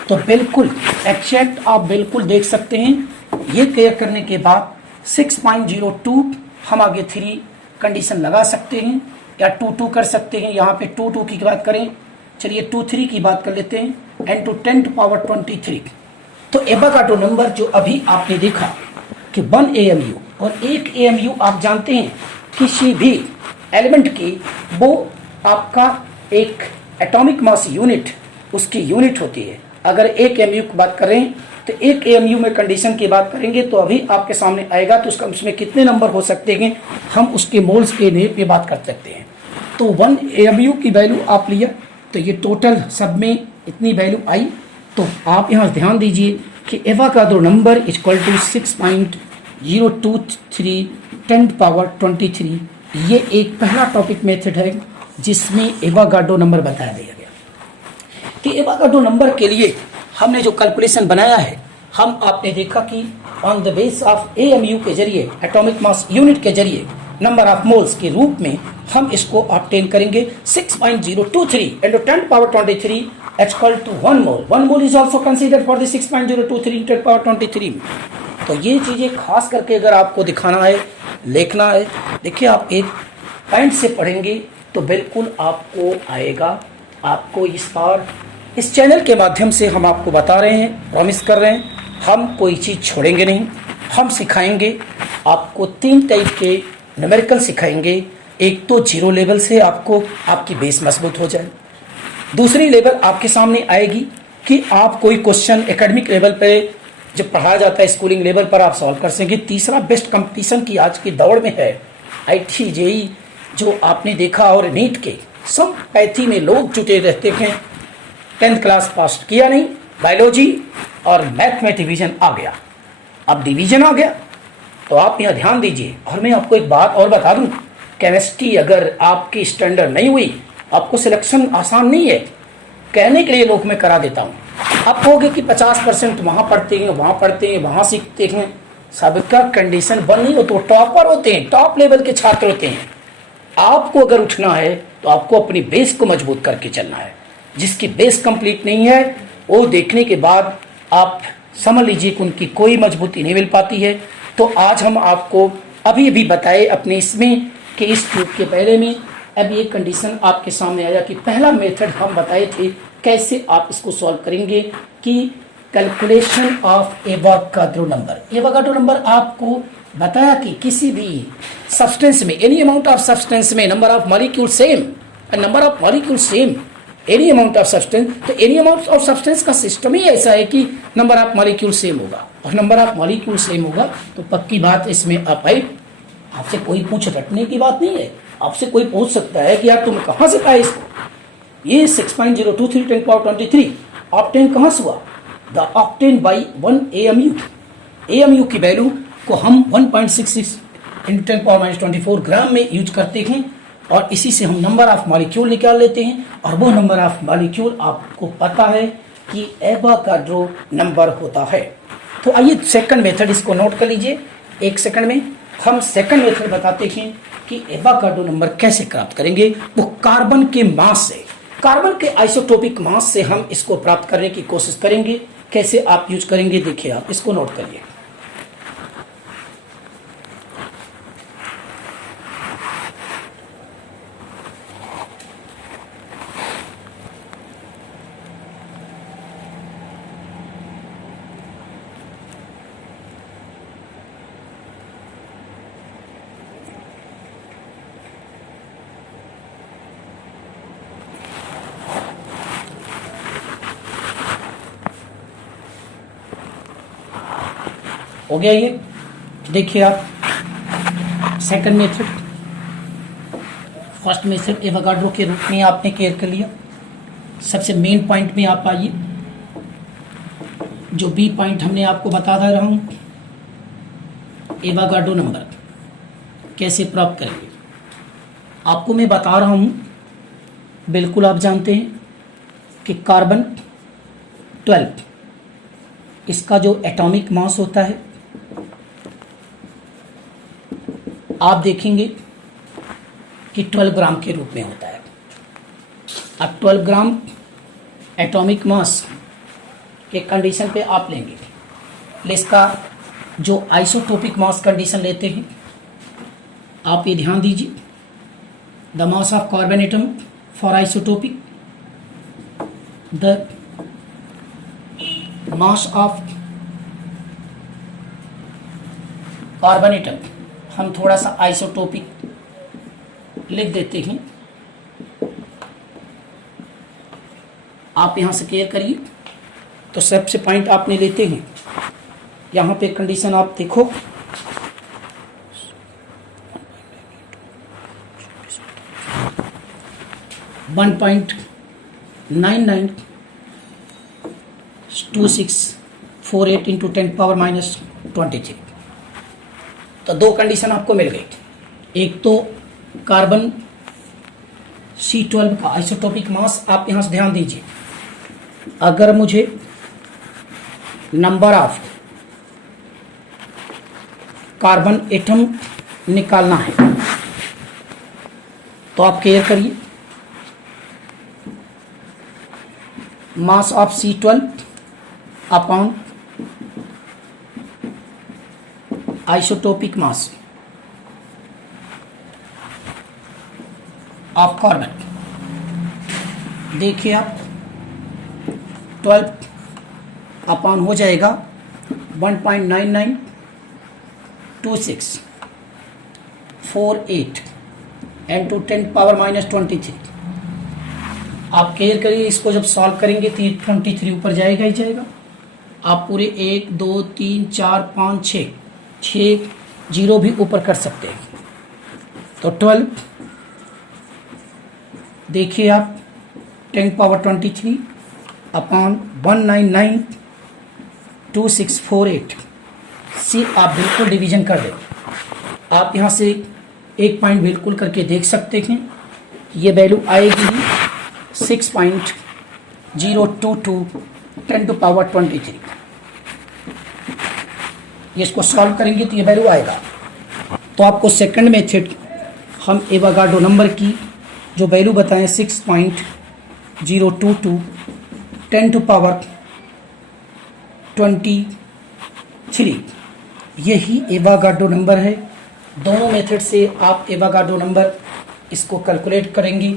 तो बिल्कुल एक्जैक्ट आप बिल्कुल देख सकते हैं। ये क्लियर करने के बाद 6.02 हम आगे 3 कंडीशन लगा सकते हैं या 2 कर सकते हैं। यहाँ पे 2 की बात करें, चलिए 2 3 की बात कर लेते हैं, n to 10 power 23। तो एवोगाड्रो नंबर जो अभी आपने देखा कि 1 AMU और 1 AMU आप जानते हैं किसी भी एलिमेंट की वो आपका एक एटॉमिक मास यूनिट उसकी यूनिट होती है। अगर 1 AMU की बात करें तो 1 AMU में कंडीशन की बात करेंगे तो अभी आपके सामने आएगा, तो उसका उसमें कितने नंबर हो सकते हैं हम उसके मोल्स के नेम पे बात कर सकते हैं। तो 1 AMU की वैल्यू आप लिया तो ये टोटल सब में इतनी वैल्यू आई। तो आप यहाँ ध्यान दीजिए कि Avogadro number equal to 6.023 10 power 23। ये एक पहला टॉपिक मेथड है जिसमें एवोगाड्रो नंबर बताया दिया गया कि एवोगाड्रो नंबर के लिए हमने जो कैलकुलेशन बनाया है, हम आपने देखा कि on the base of AMU के जरिए एटॉमिक मास यूनिट के जरिए नंबर ऑफ मोल्स के रूप में हम इसको ऑब्टेन करेंगे 6.023 into 10 power 23 equal to 1 mole. 1 mole is also considered for the 6.023 into 10 power 23। तो ये चीज़ें खास करके अगर आपको दिखाना है, लिखना है, देखिए आप एक पॉइंट से पढ़ेंगे तो बिल्कुल आपको आएगा। आपको इस बार इस चैनल के माध्यम से हम आपको बता रहे हैं, प्रॉमिस कर रहे हैं, हम कोई चीज़ छोड़ेंगे नहीं। हम सिखाएंगे आपको 3 टाइप के न्यूमेरिकल सिखाएंगे। एक तो 0 लेवल से आपको आपकी बेस मजबूत हो जाए, दूसरी लेवल आपके सामने आएगी कि आप कोई क्वेश्चन एकेडमिक लेवल पे जब पढ़ाया जाता है स्कूलिंग लेवल पर आप सॉल्व कर सकेंगे। तीसरा बेस्ट कंपटीशन की आज की दौड़ में है IIT JEE जो आपने देखा, और नीट के सब पैथी में लोग जुटे रहते हैं। 10th क्लास पास किया नहीं, बायोलॉजी और मैथ में डिवीजन आ गया, अब डिवीजन आ गया तो आप यहाँ ध्यान दीजिए। और मैं आपको एक बात और बता दूं, केमिस्ट्री अगर आपकी स्टैंडर्ड नहीं हुई, आपको सिलेक्शन आसान नहीं है। कहने के लिए लोग मैं करा देता हूँ, आप कहोगे कि 50% वहाँ पढ़ते हैं, वहाँ पढ़ते हैं, वहाँ सीखते हैं, सबका कंडीशन बन नहीं हो तो टॉपर होते हैं, टॉप लेवल के छात्र होते हैं। आपको अगर उठना है तो आपको अपनी बेस को मजबूत करके चलना है। जिसकी बेस कंप्लीट नहीं है वो देखने के बाद आप समझ लीजिए कि उनकी कोई मजबूती नहीं मिल पाती है। तो आज हम आपको अभी अभी बताए अपने इसमें कि इस ट्यूब के पहले में अब ये कंडीशन आपके सामने आया कि पहला मेथड हम बताए थे कैसे आप इसको सॉल्व करेंगे कि calculation of Avogadro number. Avogadro number आपको बताया कि किसी भी सब्सटेंस में, एनी अमाउंट ऑफ सब्सटेंस में number of molecule same, number of molecule same any amount of substance, तो एनी अमाउंट ऑफ सब्सटेंस का सिस्टम ही ऐसा है कि नंबर ऑफ मॉलिक्यूल सेम होगा, और नंबर ऑफ मॉलिक्यूल सेम होगा तो पक्की बात इसमें आप आई, आपसे कोई पूछ रटने की बात नहीं है। आपसे कोई पूछ सकता है कि यार तुम कहाँ से पाए इसको, ये 6.023 10 पावर 23 ऑक्टेन कहाँ से हुआ? The octane by 1 AMU, AMU की वैल्यू को हम 1.66 × 10 पावर -24 ग्राम में यूज करते हैं, और इसी से हम नंबर ऑफ मॉलिक्यूल निकाल लेते हैं, और वो नंबर ऑफ मॉलिक्यूल आपको पता है कि एवोगाड्रो नंबर होता है। तो आइए सेकंड मेथड इसको नोट कर लीजिए, एक सेकंड में हम सेकंड मेथड बताते हैं कि एवोगाड्रो नंबर कैसे प्राप्त करेंगे। वो कार्बन के मास से, कार्बन के आइसोटोपिक मास से हम इसको प्राप्त करने की कोशिश करेंगे। कैसे आप यूज करेंगे देखिए, आप इसको नोट करिए। हो गया ये, देखिए आप second method, first method Avogadro के रूप में आपने क्लियर कर लिया। सबसे मेन पॉइंट में आप आइए, जो बी पॉइंट हमने आपको बता दे रहा हूं, एवोगाड्रो नंबर कैसे प्राप्त करेंगे। आपको मैं बता रहा हूं, बिल्कुल आप जानते हैं कि कार्बन 12 इसका जो एटॉमिक मास होता है, आप देखेंगे कि 12 ग्राम के रूप में होता है। अब 12 ग्राम एटॉमिक मास के कंडीशन पे आप लेंगे, इसका जो आइसोटोपिक मास कंडीशन लेते हैं, आप ये ध्यान दीजिए, the mass of carbon atom for isotopic, the mass of carbon atom, हम थोड़ा सा आइसोटोपिक लिख देते हैं, आप यहां से क्लियर करिए। तो सबसे पॉइंट आपने लेते हैं, यहां पे कंडीशन आप देखो, वन 1.992648 × 10 पावर -23। तो दो कंडीशन आपको मिल गई, एक तो कार्बन C12 का आइसोटोपिक मास, आप यहां से ध्यान दीजिए, अगर मुझे नंबर ऑफ कार्बन एटम निकालना है तो आप क्लियर करिए, mass of C12 upon isotopic mass of carbon, देखिए आप 12 अपॉन हो जाएगा 1.992648 × 10 पावर -23। आप क्लियर करिए, इसको जब सॉल्व करेंगे तो 23 ऊपर जाएगा ही जाएगा। आप पूरे 1 2 3 4 5 6 जीरो भी ऊपर कर सकते हैं। तो 12 देखिए आप 10 पावर 23 अपॉन 1992648 से आप बिल्कुल डिवीजन कर दें। आप यहाँ से एक पॉइंट बिल्कुल करके देख सकते हैं, ये वैल्यू आएगी 6.022 10⁻23। इसको सॉल्व करेंगे तो ये वैल्यू आएगा। तो आपको सेकंड मेथड हम एवोगाड्रो नंबर की जो वैल्यू बताएं 6.022 10⁻23, यही एवोगाड्रो नंबर है। दोनों मेथड से आप एवोगाड्रो नंबर इसको कैलकुलेट करेंगे।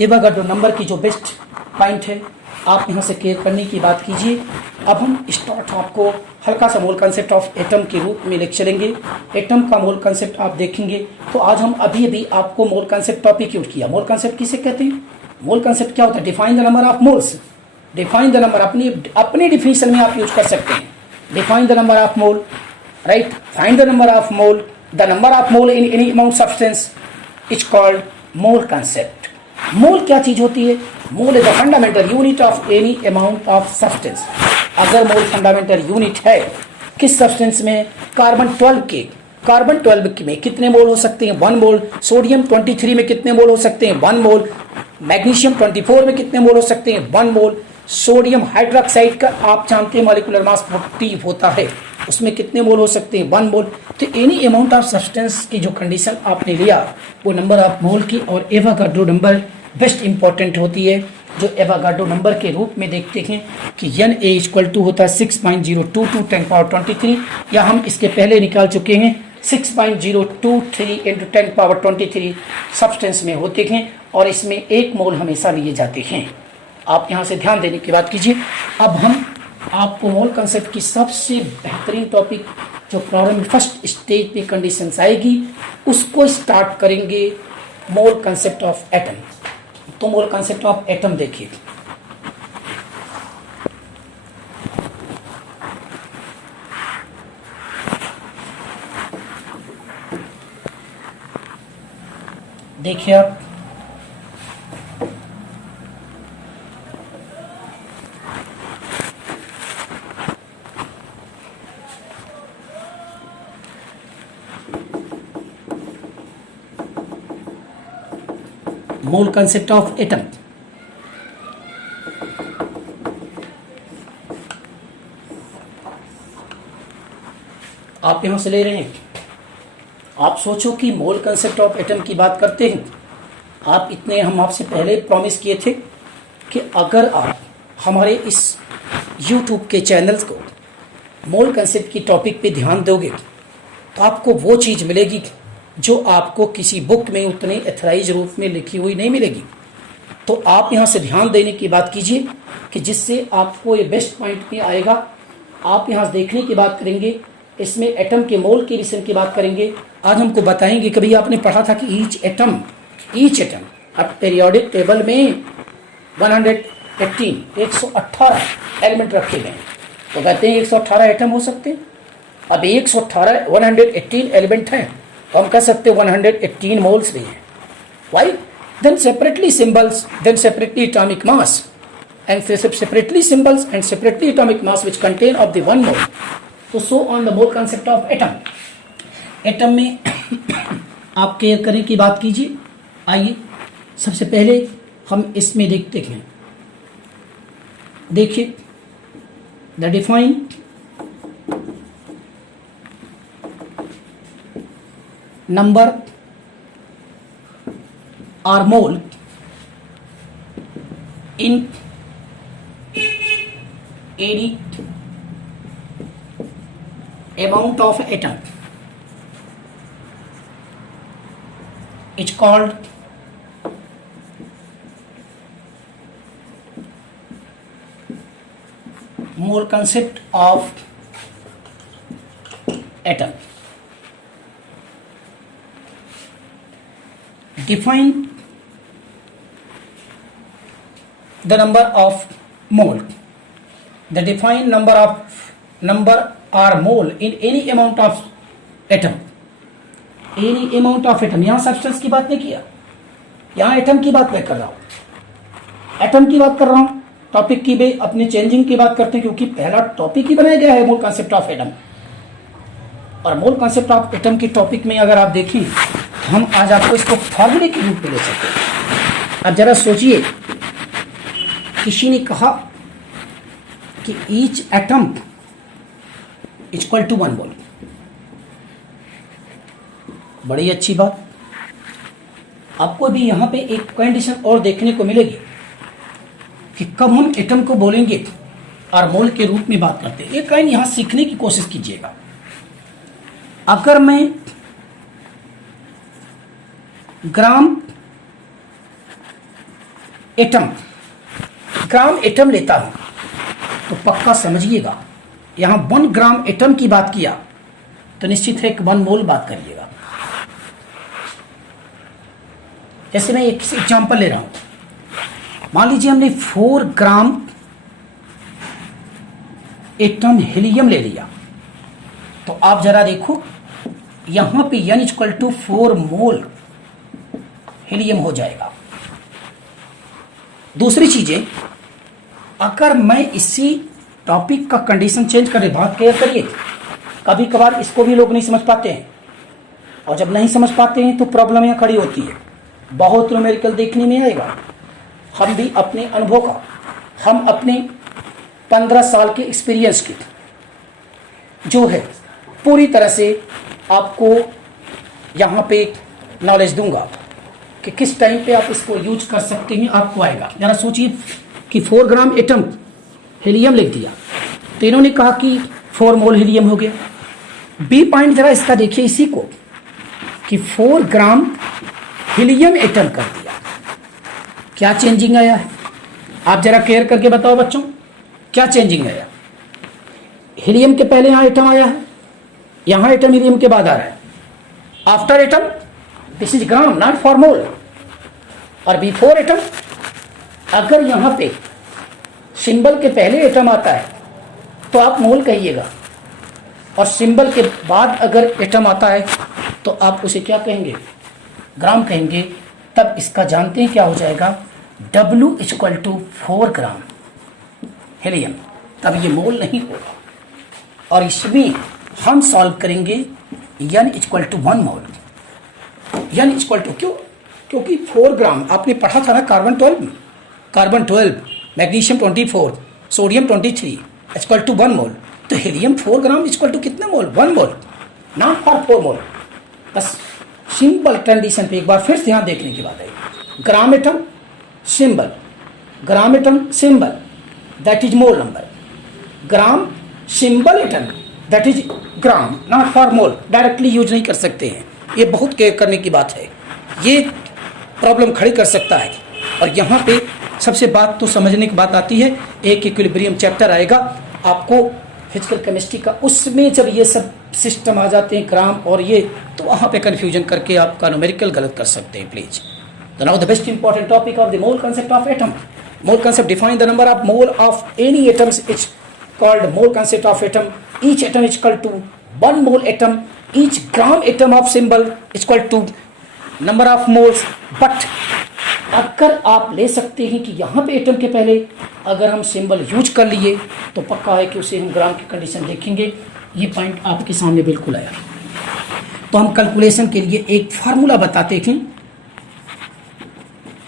एवोगाड्रो नंबर की जो बेस्ट पॉइंट है आप यहाँ से क्लियर करने की बात कीजिए। अब हम स्टार्ट आपको हल्का सा मोल कंसेप्ट ऑफ एटम के रूप में ले चलेंगे। एटम का मोल कंसेप्ट आप देखेंगे तो आज हम अभी अभी आपको मोल कंसेप्ट टॉपिक यूज किया। मोल कंसेप्ट किसे कहते हैं? मोल कंसेप्ट क्या होता है? Define the number of moles. Define the number, अपनी डिफिनेशन में आप यूज कर सकते हैं। Define the number of mole, right? Find the number of mole, the number of mole in any amount substance is called mole concept. Mole क्या चीज होती है? Mole is the fundamental unit of any amount of substance. अगर मोल फंडामेंटल यूनिट है किस सब्सटेंस में? कार्बन 12 के, कार्बन 12 में कितने मोल हो सकते हैं? 1 मोल। सोडियम 23 में कितने मोल हो सकते हैं? 1 मोल। मैग्नीशियम 24 में कितने मोल हो सकते हैं? 1 मोल। सोडियम हाइड्रोक्साइड का आप जानते हैं मॉलिक्यूलर मास 40 होता है, उसमें कितने मोल हो सकते हैं? 1 मोल। तो एनी अमाउंट ऑफ सब्सटेंस की जो कंडीशन आपने लिया वो नंबर ऑफ मोल की, और एवोगाड्रो नंबर बेस्ट इंपॉर्टेंट होती है, जो एवोगाड्रो नंबर के रूप में देखते हैं कि Na इक्वल टू होता है 6.022 10 पावर 23, या हम इसके पहले निकाल चुके हैं 6.023 इंटू 10 पावर 23 सब्सटेंस में होते हैं, और इसमें 1 मोल हमेशा लिए जाते हैं। आप यहाँ से ध्यान देने की बात कीजिए। अब हम आपको मोल कंसेप्ट की सबसे बेहतरीन टॉपिक जो प्रॉब्लम फर्स्ट स्टेज पे कंडीशंस आएगी उसको स्टार्ट करेंगे, मोल कंसेप्ट ऑफ एटम। तो मोल कंसेप्ट ऑफ एटम देखिए, देखिए आप मोल कंसेप्ट ऑफ एटम। आप यहां से ले रहे हैं, आप सोचो कि मोल कंसेप्ट ऑफ एटम की बात करते हैं। आप इतने, हम आपसे पहले प्रॉमिस किए थे कि अगर आप हमारे इस YouTube के चैनल्स को मोल कंसेप्ट की टॉपिक पे ध्यान दोगे तो आपको वो चीज़ मिलेगी जो आपको किसी बुक में उतने एथराइज रूप में लिखी हुई नहीं मिलेगी। तो आप यहाँ से ध्यान देने की बात कीजिए कि जिससे आपको ये बेस्ट पॉइंट में आएगा। आप यहाँ देखने की बात करेंगे, इसमें एटम के मोल के रिलेशन की बात करेंगे। आज हमको बताएंगे, कभी आपने पढ़ा था कि ईच एटम अब पीरियोडिक टेबल में 118 एलिमेंट रखे गए हैं, तो कहते हैं 118 एटम हो सकते हैं। अब 118 एलिमेंट हैं तो हम कह सकते हैं 118 मोल्स भी हैं। Why? Then separately symbols, then separately atomic mass, and separately symbols and separately atomic mass which contain of the 1 mole. तो so on the mole concept of atom. Atom में आप केयर करने की बात कीजिए। आइए सबसे पहले हम इसमें देखते हैं, देखिए the define number or mole in any amount of atom is called mole concept of atom. Define the number of mole. The defined number or mole in any amount of atom. Any amount of atom. यहाँ सब्सटेंस की बात नहीं किया, यहाँ एटम की बात मैं कर रहा हूँ, एटम की बात कर रहा हूँ। टॉपिक की भी अपने चेंजिंग की बात करते हैं, क्योंकि पहला टॉपिक ही बनाया गया है मोल कंसेप्ट ऑफ एटम। और मोल कंसेप्ट ऑफ एटम की टॉपिक में अगर आप देखें तो हम आज आपको इसको फॉर्मूले के रूप में ले सकते हैं। अब जरा सोचिए, किसी ने कहा कि ईच एटम इक्वल टू 1 मोल। बड़ी अच्छी बात। आपको भी यहां पे एक कंडीशन और देखने को मिलेगी कि कब हम एटम को बोलेंगे और मोल के रूप में बात करते हैं। एक लाइन यहां सीखने की कोशिश कीजिएगा। अगर मैं ग्राम एटम लेता हूं तो पक्का समझिएगा, यहां 1 ग्राम एटम की बात किया तो निश्चित है कि 1 मोल बात करिएगा। जैसे मैं एक एग्जाम्पल ले रहा हूं, मान लीजिए हमने 4 ग्राम एटम हीलियम ले लिया, तो आप जरा देखो यहां पे n equal to 4 mole helium हो जाएगा। दूसरी चीजें, अगर मैं इसी टॉपिक का कंडीशन चेंज करे, बात क्लियर करिए, कभी कभार इसको भी लोग नहीं समझ पाते हैं, और जब नहीं समझ पाते हैं तो प्रॉब्लम यहाँ खड़ी होती है। बहुत न्यूमेरिकल देखने में आएगा, हम भी अपने अनुभव का, हम अपने 15 साल के एक्सपीरियंस की जो है पूरी तरह से आपको यहाँ पे नॉलेज दूंगा कि किस टाइम पे आप इसको यूज कर सकते हैं, आपको आएगा। जरा सोचिए कि 4 ग्राम एटम हीलियम लिख दिया, तो इन्होंने कहा कि 4 मोल हीलियम हो गया। बी पॉइंट जरा इसका देखिए इसी को, कि 4 ग्राम हीलियम एटम कर दिया, क्या चेंजिंग आया है? आप जरा केयर करके बताओ बच्चों, क्या चेंजिंग आया? हीलियम के पहले यहां एटम आया है, यहां एटम हीलियम के बाद आ रहा है। After atom this is gram, not for mole. और बिफोर एटम, अगर यहां पे सिंबल के पहले एटम आता है तो आप मोल कहिएगा, और सिंबल के बाद अगर एटम आता है तो आप उसे क्या कहेंगे? ग्राम कहेंगे। तब इसका जानते हैं क्या हो जाएगा? W equal to 4 gram helium, तब ये मोल नहीं होगा। और इसमें हम सॉल्व करेंगे n equal to 1 mole. n equal to क्यों? क्योंकि 4 ग्राम आपने पढ़ा था ना, carbon 12, magnesium 24, sodium 23 equal to 1 mole. तो हीलियम 4 ग्राम इक्वल टू कितना मोल? 1 मोल, नॉट फॉर 4 मोल। बस सिंपल कंडीशन पे एक बार फिर ध्यान देखने की बात है। Gram atom symbol, gram atom symbol, that is mole number. Gram symbol atom, that is gram, not for mole. Directly use नहीं कर सकते हैं, ये बहुत केयर करने की बात है, ये प्रॉब्लम खड़ी कर सकता है। और यहाँ पे सबसे बात तो समझने की बात आती है, एक इक्विलिब्रियम चैप्टर आएगा आपको फिजिकल केमिस्ट्री का, उसमें जब ये सब सिस्टम आ जाते हैं ग्राम और ये, तो वहाँ पे कन्फ्यूजन करके आपका न्यूमेरिकल गलत कर सकते हैं प्लीज। तो now the best important topic of the mole concept of atom. Mole concept define the number of mole of any atoms. It's called mole concept of atom. Each atom is equal to 1 mole atom. Each gram atom of symbol is equal to number of moles. But अगर आप ले सकते हैं कि यहाँ पे एटम के पहले अगर हम सिंबल यूज कर लिए तो पक्का है कि उसे हम ग्राम की कंडीशन देखेंगे। ये पॉइंट आपके सामने बिल्कुल आया। तो हम कैलकुलेशन के लिए एक फार्मूला बताते हैं,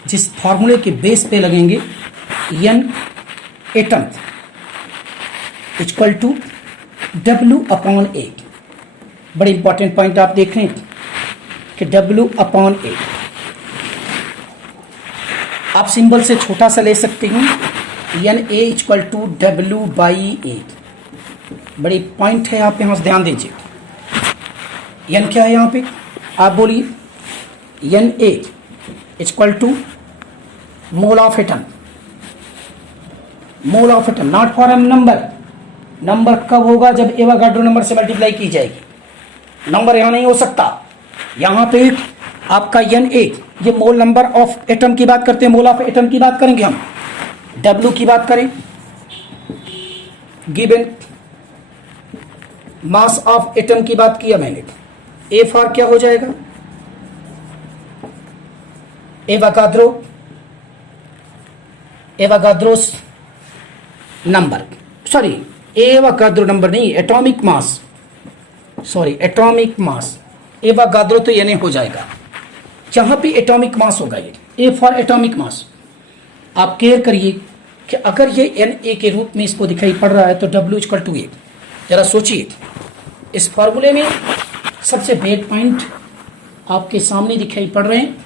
जिस फार्मूले के बेस पे लगेंगे n atom equal to W upon A। बड़े इंपॉर्टेंट पॉइंट आप देख रहे हैं कि W अपॉन A आप सिंबल से छोटा सा ले सकते हैं, n A equal to W by A। बड़ी पॉइंट है, आप यहाँ से ध्यान दीजिए। n क्या है यहाँ पे, आप बोलिए। n A equal to mole of atom, mole of atom, not for M number. Number कब होगा? जब एवोगाड्रो नंबर से मल्टीप्लाई की जाएगी। नंबर यहां नहीं हो सकता। यहां पे आपका n A, ये मोल नंबर ऑफ एटम की बात करते हैं, मोल ऑफ एटम की बात करेंगे हम। W की बात करें, गिवन मास ऑफ एटम की बात किया मैंने। A फॉर क्या हो जाएगा? Avogadro's number, sorry Avogadro number नहीं, atomic mass, sorry atomic mass. Avogadro तो ये हो जाएगा, जहां पे एटॉमिक मास होगा ये ए फॉर एटॉमिक मास। आप केयर करिए कि अगर ये Na के रूप में इसको दिखाई पड़ रहा है तो W इक्वल टू A। जरा सोचिए, इस फॉर्मूले में सबसे बेड पॉइंट आपके सामने दिखाई पड़ रहे हैं,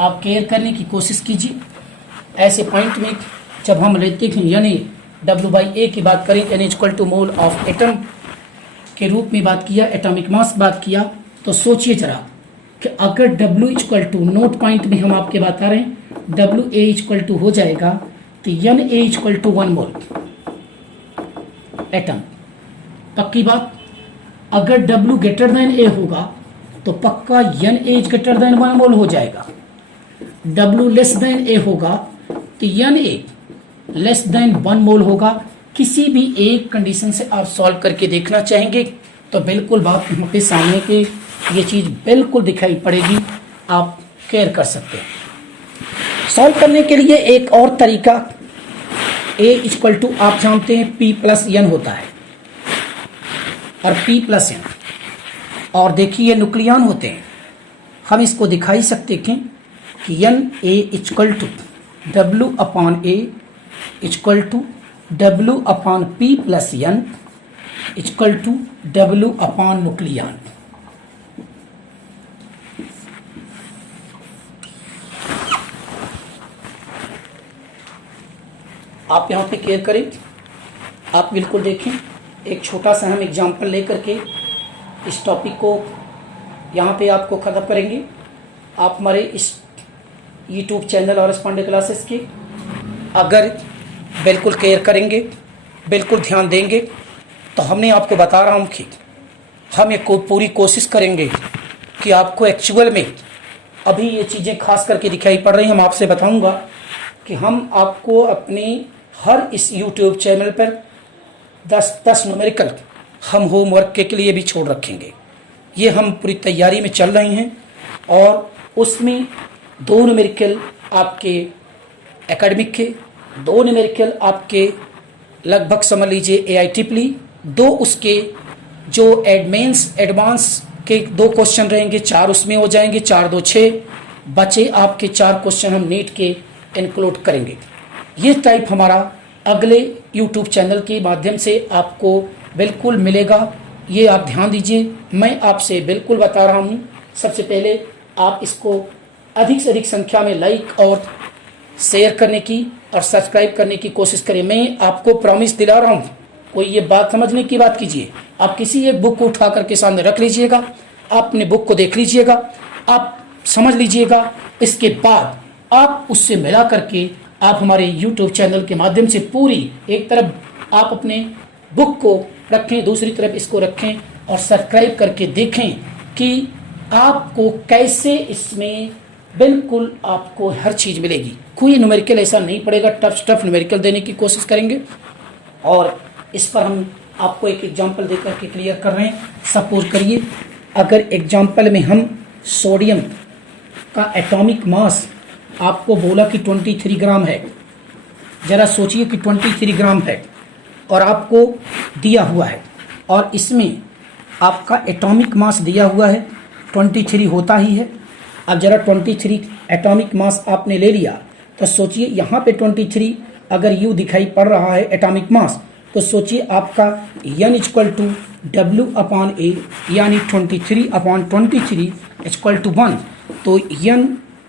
आप केयर करने की कोशिश कीजिए। ऐसे पॉइंट में जब हम लेते हैं यानी W बाई A की बात करें, N equal to mole of atom के रूप में बात किया, एटॉमिक मास बात किया, तो सोचिए जरा कि अगर W equal to, note point में हम आपके बता रहे हैं, W A इक्वल टू हो जाएगा तो N A equal to 1 mole atom. पक्की बात, अगर W ग्रेटर देन A होगा तो पक्का N A ग्रेटर देन 1 मोल हो जाएगा। W लेस देन A होगा तो Na लेस देन 1 मोल होगा। किसी भी एक कंडीशन से आप सॉल्व करके देखना चाहेंगे तो बिल्कुल बात आपके सामने कि ये चीज़ बिल्कुल दिखाई पड़ेगी, आप केयर कर सकते हैं। सॉल्व करने के लिए एक और तरीका A इक्वल टू आप जानते हैं P प्लस N होता है और P प्लस N, और देखिए न्यूक्लियन होते हैं। हम इसको दिखाई सकते हैं कि Na equal to W upon A equal to W upon P plus N equal to W upon nucleon. आप यहाँ पे केयर करें, आप बिल्कुल देखें। एक छोटा सा हम एग्जांपल लेकर के इस टॉपिक को यहाँ पे आपको खत्म करेंगे। आप हमारे इस यूट्यूब चैनल और पांडे क्लासेस के अगर बिल्कुल केयर करेंगे, बिल्कुल ध्यान देंगे, तो हमने आपको बता रहा हूँ कि हम एक पूरी कोशिश करेंगे कि आपको एक्चुअल में अभी ये चीज़ें खास करके दिखाई पड़ रही हैं। हम आपसे बताऊँगा कि हम आपको अपने हर इस यूट्यूब चैनल पर 10 न्यूमेरिकल हम होमवर्क के लिए भी छोड़ रखेंगे। ये हम पूरी तैयारी में चल रहे हैं और उसमें 2 न्यूमेरिकल आपके एकेडमिक के, 2 न्यूमेरिकल आपके लगभग समझ लीजिए AIEEE, 2 उसके जो एडवांस के 2 क्वेश्चन रहेंगे, 4 उसमें हो जाएंगे, 4 2 6 बचे आपके 4 क्वेश्चन हम नीट के इंक्लूड करेंगे। ये टाइप हमारा अगले यूट्यूब चैनल के माध्यम से आपको बिल्कुल मिलेगा। ये आप ध्यान दीजिए, मैं आपसे बिल्कुल बता रहा हूँ। सबसे पहले आप इसको अधिक से अधिक संख्या में लाइक और शेयर करने की और सब्सक्राइब करने की कोशिश करें। मैं आपको प्रॉमिस दिला रहा हूँ, कोई ये बात समझने की बात कीजिए। आप किसी एक बुक को उठा करके सामने रख लीजिएगा, आप अपने बुक को देख लीजिएगा, आप समझ लीजिएगा, इसके बाद आप उससे मिला करके आप हमारे YouTube चैनल के माध्यम से पूरी एक तरफ आप अपने बुक को रखें, दूसरी तरफ इसको रखें और सब्सक्राइब करके देखें कि आपको कैसे इसमें बिल्कुल आपको हर चीज़ मिलेगी। कोई न्यूमेरिकल ऐसा नहीं पड़ेगा, टफ न्यूमेरिकल देने की कोशिश करेंगे और इस पर हम आपको एक एग्जांपल देकर के क्लियर कर रहे हैं। सपोज करिए अगर एग्जांपल में हम सोडियम का एटॉमिक मास आपको बोला कि 23 ग्राम है, ज़रा सोचिए कि 23 ग्राम है और आपको दिया हुआ है और इसमें आपका एटॉमिक मास दिया हुआ है 23 होता ही है। अब ज़रा 23 एटॉमिक मास आपने ले लिया तो सोचिए यहाँ पे 23 अगर U दिखाई पड़ रहा है एटॉमिक मास, तो सोचिए आपका N equal to W upon A यानी 23 अपॉन 23 इक्वल टू 1, तो N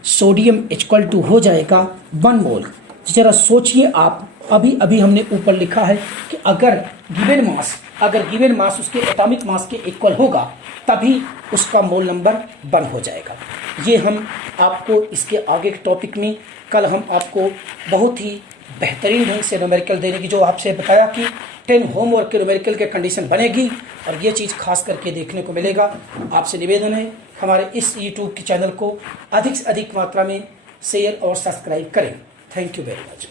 सोडियम इक्वल टू हो जाएगा 1 मोल। जरा सोचिए आप, अभी अभी हमने ऊपर लिखा है कि अगर गिवन मास उसके एटॉमिक मास के इक्वल होगा तभी उसका मोल नंबर 1 हो जाएगा। ये हम आपको इसके आगे के टॉपिक में कल हम आपको बहुत ही बेहतरीन ढंग से न्यूमेरिकल देने की, जो आपसे बताया कि 10 होमवर्क के न्यूमेरिकल के कंडीशन बनेगी और ये चीज़ खास करके देखने को मिलेगा। आपसे निवेदन है हमारे इस यूट्यूब के चैनल को अधिक से अधिक मात्रा में शेयर और सब्सक्राइब करें। Thank you very much.